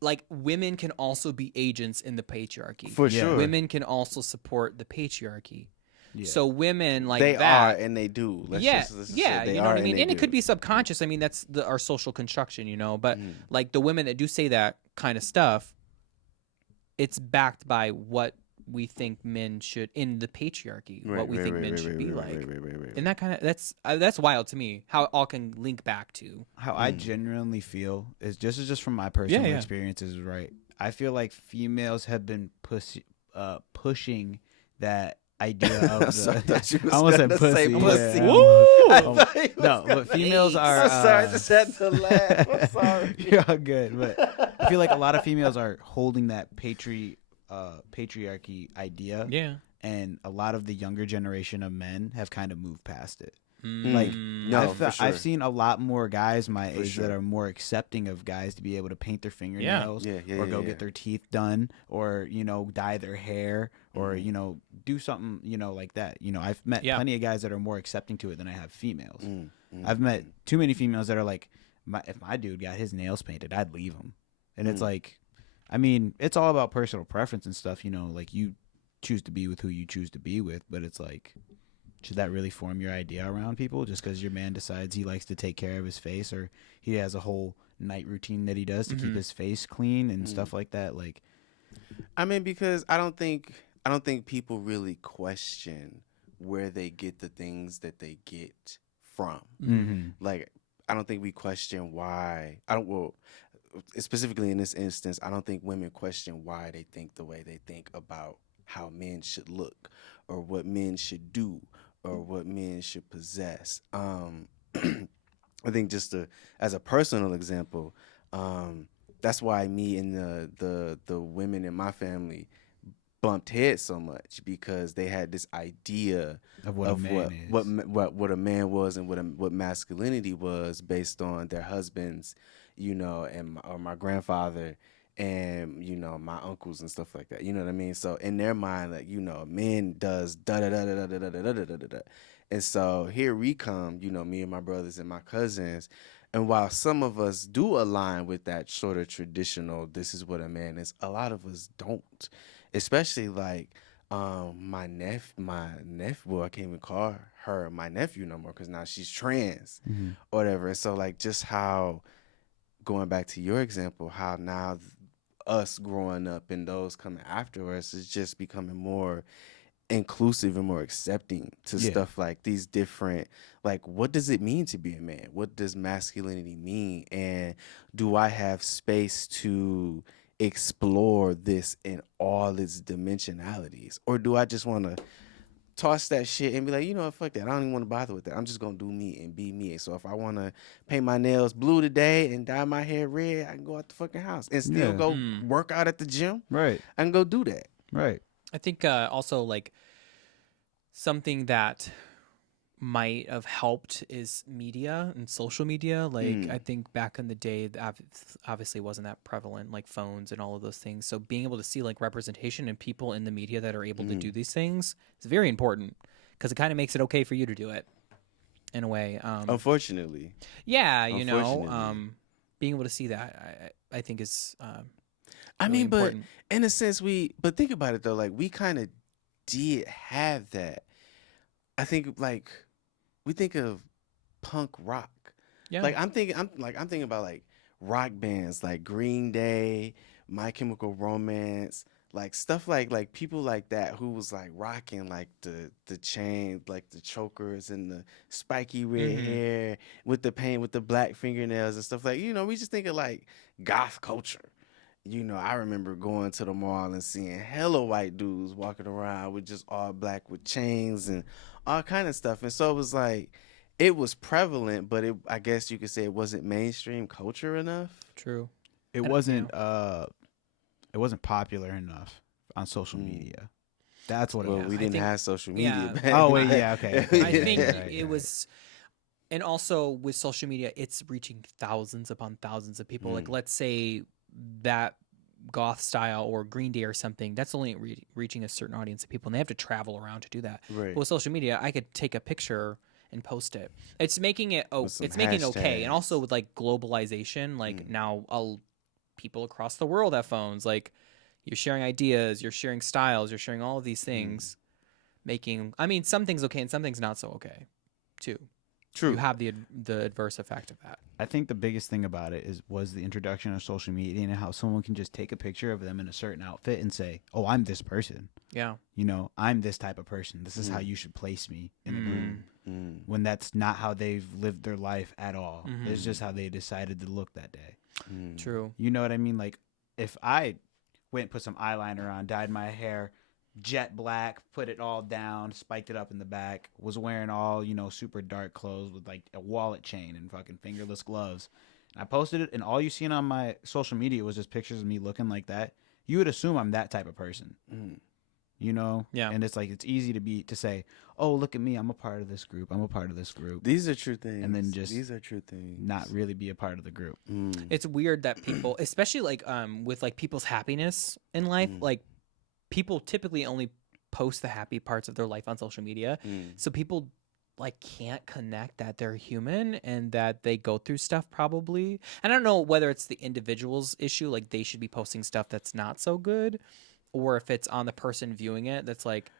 like women can also be agents in the patriarchy. For sure. Women can also support the patriarchy. Yeah. So women like they that, are and they do. Let's yeah, just yeah, say they you know are what I mean. And it could do. be subconscious. I mean, that's our social construction, But like the women that do say that kind of stuff, it's backed by what we think men should in the patriarchy. What we think men should be like, and that kind of that's wild to me. How it all can link back to how I genuinely feel is just from my personal experiences, right? I feel like females have been pushing that idea of the. I almost said pussy. Pussy. Yeah. No, but females are. I'm sorry, I just had to laugh. I'm sorry. You're all good, but I feel like a lot of females are holding that patriarchy idea. Yeah. And a lot of the younger generation of men have kind of moved past it. Like, no, I've seen a lot more guys my age that are more accepting of guys to be able to paint their fingernails or go get their teeth done or, dye their hair or, do something, like that. I've met plenty of guys that are more accepting to it than I have females. I've met too many females that are like, if my dude got his nails painted, I'd leave him. And it's like, I mean, it's all about personal preference and stuff, like you choose to be with who you choose to be with, but it's like, should that really form your idea around people just because your man decides he likes to take care of his face or he has a whole night routine that he does to keep his face clean and stuff like that? Like, I mean, because I don't think people really question where they get the things that they get from. Like, I don't think we question why. Specifically in this instance, I don't think women question why they think the way they think about how men should look or what men should do or what men should possess. I think just as a personal example, that's why me and the women in my family bumped heads so much because they had this idea of what a man was and what masculinity was based on their husbands, or my grandfather and my uncles and stuff like that. You know what I mean? So in their mind, like men does da da da da da da da da da da da. And so here we come, me and my brothers and my cousins. And while some of us do align with that sort of traditional, this is what a man is, a lot of us don't. Especially like my nephew, well, I can't even call her my nephew no more because now she's trans or whatever. And so like just how, going back to your example, how now us growing up and those coming after us is just becoming more inclusive and more accepting to stuff like these different, like, what does it mean to be a man? What does masculinity mean? And do I have space to explore this in all its dimensionalities? Or do I just want to toss that shit and be like, fuck that. I don't even want to bother with that. I'm just going to do me and be me. So if I want to paint my nails blue today and dye my hair red, I can go out the fucking house and still go work out at the gym. Right. I can go do that. Right. I think also like something that might have helped is media and social media. Like I think back in the day, obviously wasn't that prevalent, like phones and all of those things. So being able to see like representation and people in the media that are able to do these things is very important because it kind of makes it okay for you to do it in a way. Unfortunately. Yeah, being able to see that, I think is I mean, important. But in a sense, but think about it though, like we kind of did have that. I think like we think of punk rock. Yeah. Like I'm thinking about like rock bands like Green Day, My Chemical Romance, like stuff like people like that who was like rocking like the chain, like the chokers and the spiky red hair with the paint with the black fingernails and stuff like, we just think of like goth culture. I remember going to the mall and seeing hella white dudes walking around with just all black with chains and all kind of stuff. And so it was like, it was prevalent, but I guess you could say it wasn't mainstream culture enough. True. It wasn't popular enough on social media. That's what it was. We didn't have social media. Yeah. Oh, wait, yeah, okay. I think it was, and also with social media, it's reaching thousands upon thousands of people. Like, let's say that goth style or Green Day or something, that's only reaching a certain audience of people, and they have to travel around to do that. Right. But with social media, I could take a picture and post it. It's making it okay, and also with like globalization, like now people across the world have phones. Like, you're sharing ideas, you're sharing styles, you're sharing all of these things, making. I mean, some things okay and some things not so okay, too. True. You have the adverse effect of that. I think the biggest thing about it was the introduction of social media and how someone can just take a picture of them in a certain outfit and say, "Oh, I'm this person." Yeah. You know, I'm this type of person. This is how you should place me in a group. When that's not how they've lived their life at all. It's just how they decided to look that day. True. You know what I mean? Like, if I went and put some eyeliner on, dyed my hair jet black, put it all down, spiked it up in the back, was wearing all, you know, super dark clothes with like a wallet chain and fucking fingerless gloves. And I posted it, and all you seen on my social media was just pictures of me looking like that. You would assume I'm that type of person. You know? Yeah. And it's like, it's easy to say, "Oh, look at me, I'm a part of this group. I'm a part of this group." These are true things. And then just these are true things. not really be a part of the group. It's weird that people, especially like with like people's happiness in life, like people typically only post the happy parts of their life on social media. So people like can't connect that they're human and that they go through stuff probably. And I don't know whether it's the individual's issue, like they should be posting stuff that's not so good, or if it's on the person viewing it that's like,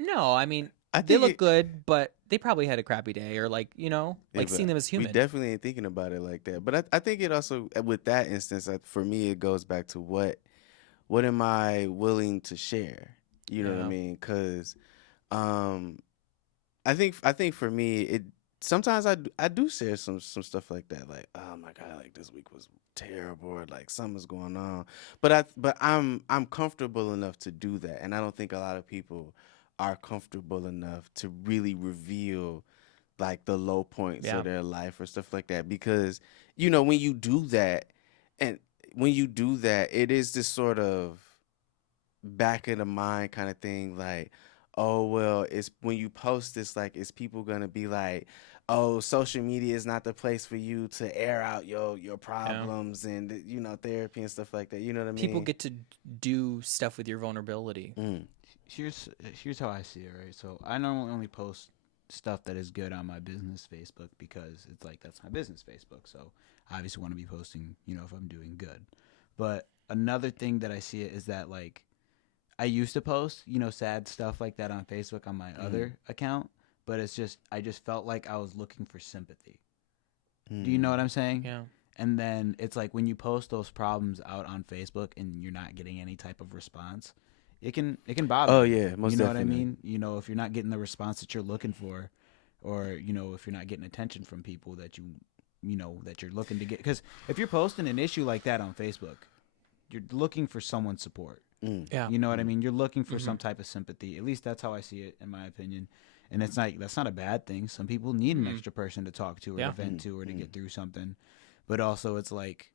no, I mean, they look good, but they probably had a crappy day, or like, you know, like seeing them as human. We definitely ain't thinking about it like that. But I think it also, with that instance, for me, it goes back to what am I willing to share? You know what I mean? Because I think for me, it sometimes I do share some stuff like that. Like, oh my God, like this week was terrible, or like something's going on. But I'm comfortable enough to do that, and I don't think a lot of people are comfortable enough to really reveal like the low points of their life or stuff like that. Because, you know, when you do that, it is this sort of back of the mind kind of thing, like, oh well, it's when you post this, like, is people gonna be like, oh, social media is not the place for you to air out your problems and, you know, therapy and stuff like that. You know what I mean? People get to do stuff with your vulnerability. Here's how I see it, right? So I normally only post stuff that is good on my business Facebook, because it's like, that's my business Facebook. So I obviously want to be posting, you know, if I'm doing good. But another thing that I see it is that, like, I used to post, you know, sad stuff like that on Facebook on my other account, but it's just, I just felt like I was looking for sympathy. Do you know what I'm saying? Yeah. And then it's like, when you post those problems out on Facebook and you're not getting any type of response, it can bother you. Oh yeah, most you know definitely. what I mean? You know, if you're not getting the response that you're looking for, or, you know, if you're not getting attention from people that you know that you're looking to get, because if you're posting an issue like that on Facebook, you're looking for someone's support. Yeah. You know what I mean? You're looking for some type of sympathy. At least that's how I see it, in my opinion. And it's like, that's not a bad thing. Some people need an extra person to talk to, or to vent to, or to get through something. But also, it's like,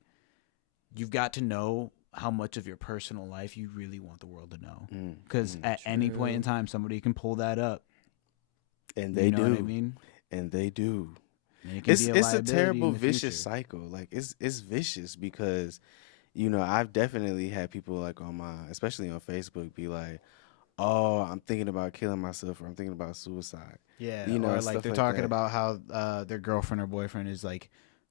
you've got to know how much of your personal life you really want the world to know. Because at any point in time, somebody can pull that up. And they you know do. what I mean? And they do. And it can be It's a liability terrible, in the vicious future. cycle. Like, it's vicious because, you know, I've definitely had people like on my, especially on Facebook, be like, oh, I'm thinking about killing myself, or I'm thinking about suicide. Yeah, you know, or like stuff they're like talking that. about how their girlfriend or boyfriend is like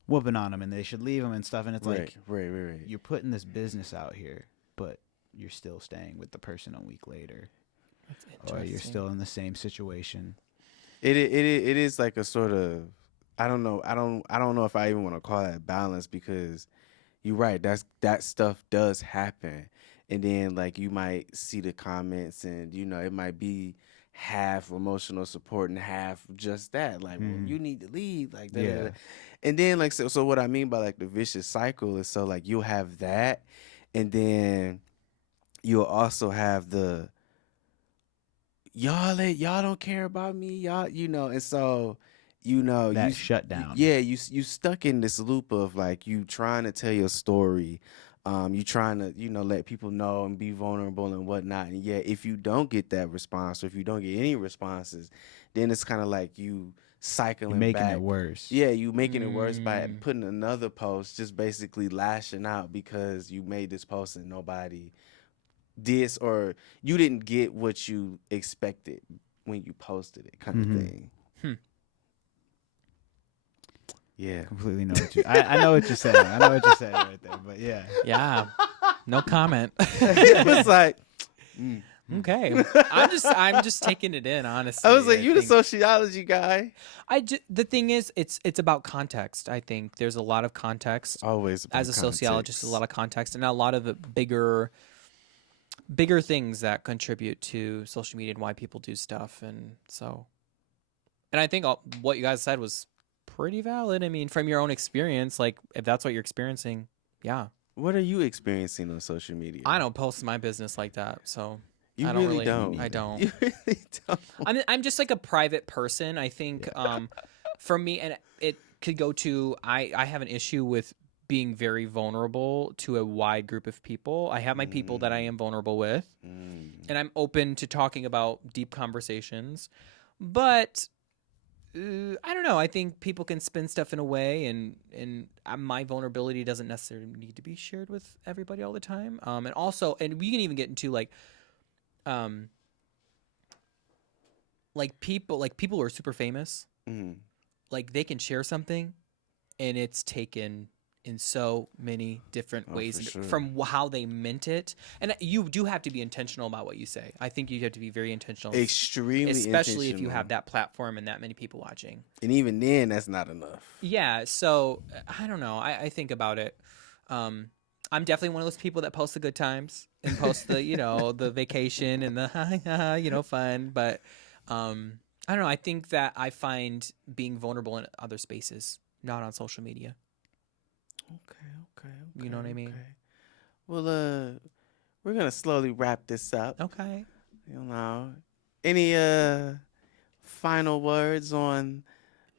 whooping on them and they should leave them and stuff. And it's like, right. you're putting this business out here, but you're still staying with the person a week later, or you're still in the same situation. It is like a sort of, I don't know if I even want to call that balance, because you're right, that stuff does happen, and then like you might see the comments, and you know it might be half emotional support and half just that, like, well, you need to leave, like that. Yeah. And then like so what I mean by like the vicious cycle is, so like you'll have that, and then you'll also have the y'all don't care about me, y'all, you know, and so, you know, That shutdown. you stuck in this loop of like you trying to tell your story, you trying to, you know, let people know and be vulnerable and whatnot, and yet if you don't get that response, or if you don't get any responses, then it's kind of like you cycling You're making back. it worse. Yeah, you making it worse by putting another post, just basically lashing out because you made this post and nobody did, or you didn't get what you expected when you posted it, kind of thing. Yeah. Completely know what you. I know what you're saying. I know what you're saying right there. But yeah. Yeah. No comment. It was like, Okay. I'm just taking it in, honestly. I was like, I you the think- sociology guy. the thing is, it's about context. I think there's a lot of context. Always about As a sociologist, context. a lot of context, and a lot of the bigger things that contribute to social media and why people do stuff. And I think what you guys said was pretty valid. I mean, from your own experience, like if that's what you're experiencing, yeah. What are you experiencing on social media? I don't post my business like that, so You I don't really don't. I don't. You really don't. I'm just like a private person. I think for me, and it could go to I have an issue with being very vulnerable to a wide group of people. I have my people that I am vulnerable with, and I'm open to talking about deep conversations. But I don't know. I think people can spin stuff in a way, and my vulnerability doesn't necessarily need to be shared with everybody all the time. And we can even get into like people who are super famous, like they can share something, and it's taken in so many different ways sure. from how they meant it. And you do have to be intentional about what you say. I think you have to be very intentional, Extremely especially if you intentional. have that platform and that many people watching. And even then, that's not enough. Yeah, so I don't know. I think about it. I'm definitely one of those people that post the good times and post the the vacation and the fun. But I don't know. I think that I find being vulnerable in other spaces, not on social media. Okay. You know what I mean? Okay. Well, we're gonna slowly wrap this up. Okay. Any final words on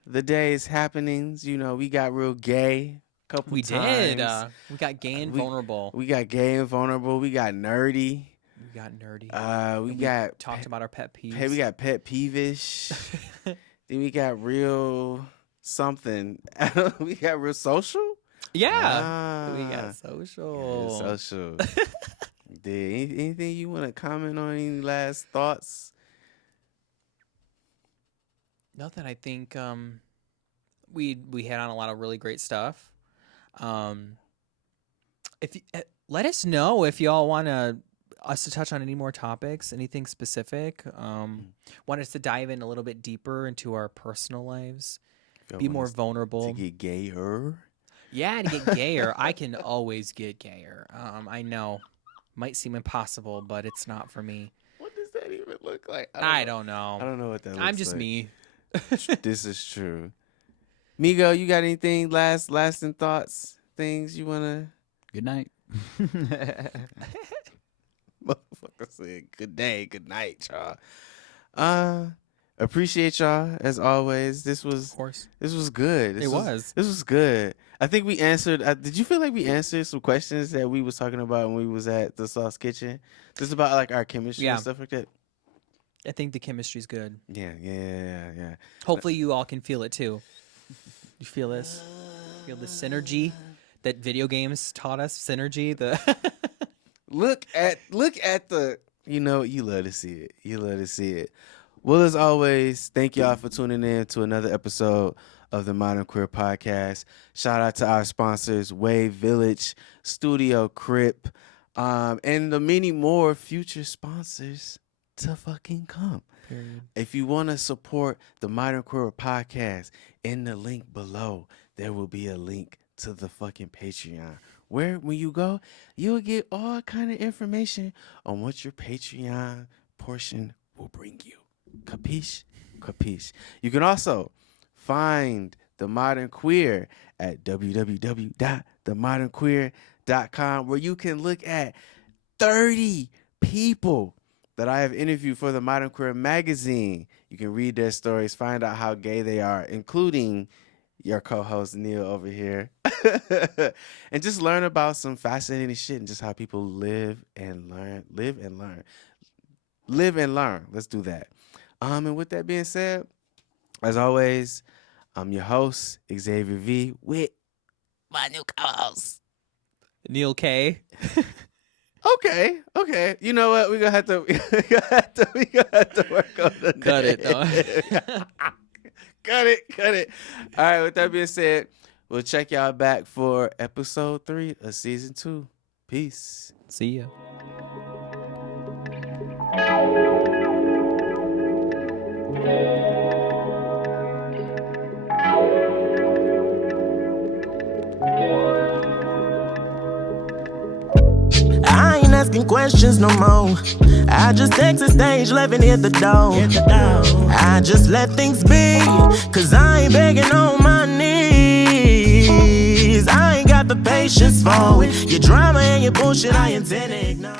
the day's happenings? We got real gay a couple We times. did. We got gay and vulnerable. We got gay and vulnerable. We got nerdy. We got nerdy. We got talked about our pet peeves. Hey, we got pet peevish. Then we got real something. We got real social. Yeah. We got social. Yeah, social. Anything you want to comment on? Any last thoughts? Nothing. I think we hit on a lot of really great stuff. If let us know if y'all want us to touch on any more topics, anything specific. Want us to dive in a little bit deeper into our personal lives, be more vulnerable, to get gayer. Yeah, to get gayer. I can always get gayer. I know, might seem impossible, but it's not for me. What does that even look like? I don't know. I don't know what that looks I'm just like. me. This is true. Miguel, you got anything lasting thoughts? Things you wanna? Good night. Motherfucker said good day, good night, y'all. Appreciate y'all as always. This was, Of course, this was good. This was good. I think we answered. Did you feel like we answered some questions that we was talking about when we was at the Sauce Kitchen? Just about like our chemistry and stuff like that. I think the chemistry's good. Yeah. Hopefully, you all can feel it too. You feel this? Feel the synergy that video games taught us. Synergy. The look at the. You love to see it. You love to see it. Well, as always, thank y'all for tuning in to another episode of the Modern Queer Podcast. Shout out to our sponsors, Wave Village, Studio Crip, and the many more future sponsors to fucking come. Period. If you want to support the Modern Queer Podcast, in the link below, there will be a link to the fucking Patreon. Where, when you go, you'll get all kind of information on what your Patreon portion will bring you. Capiche? Capiche. You can also find The Modern Queer at www.themodernqueer.com, where you can look at 30 people that I have interviewed for the Modern Queer magazine. You can read their stories, find out how gay they are, including your co-host Neil over here, and just learn about some fascinating shit and just how people live and learn. Let's do that. And with that being said, as always, I'm your host, Xzavier V, with my new co-host, Neil K. Okay. You know what? We're gonna have to work on the Cut it, name. though. Cut it. All right, with that being said, we'll check y'all back for episode 3 of season 2. Peace. See ya. I ain't asking questions no more. I just exit stage, left and hit the door. I just let things be, cause I ain't begging on my knees. I ain't got the patience for it. Your drama and your bullshit, I intend to ignore.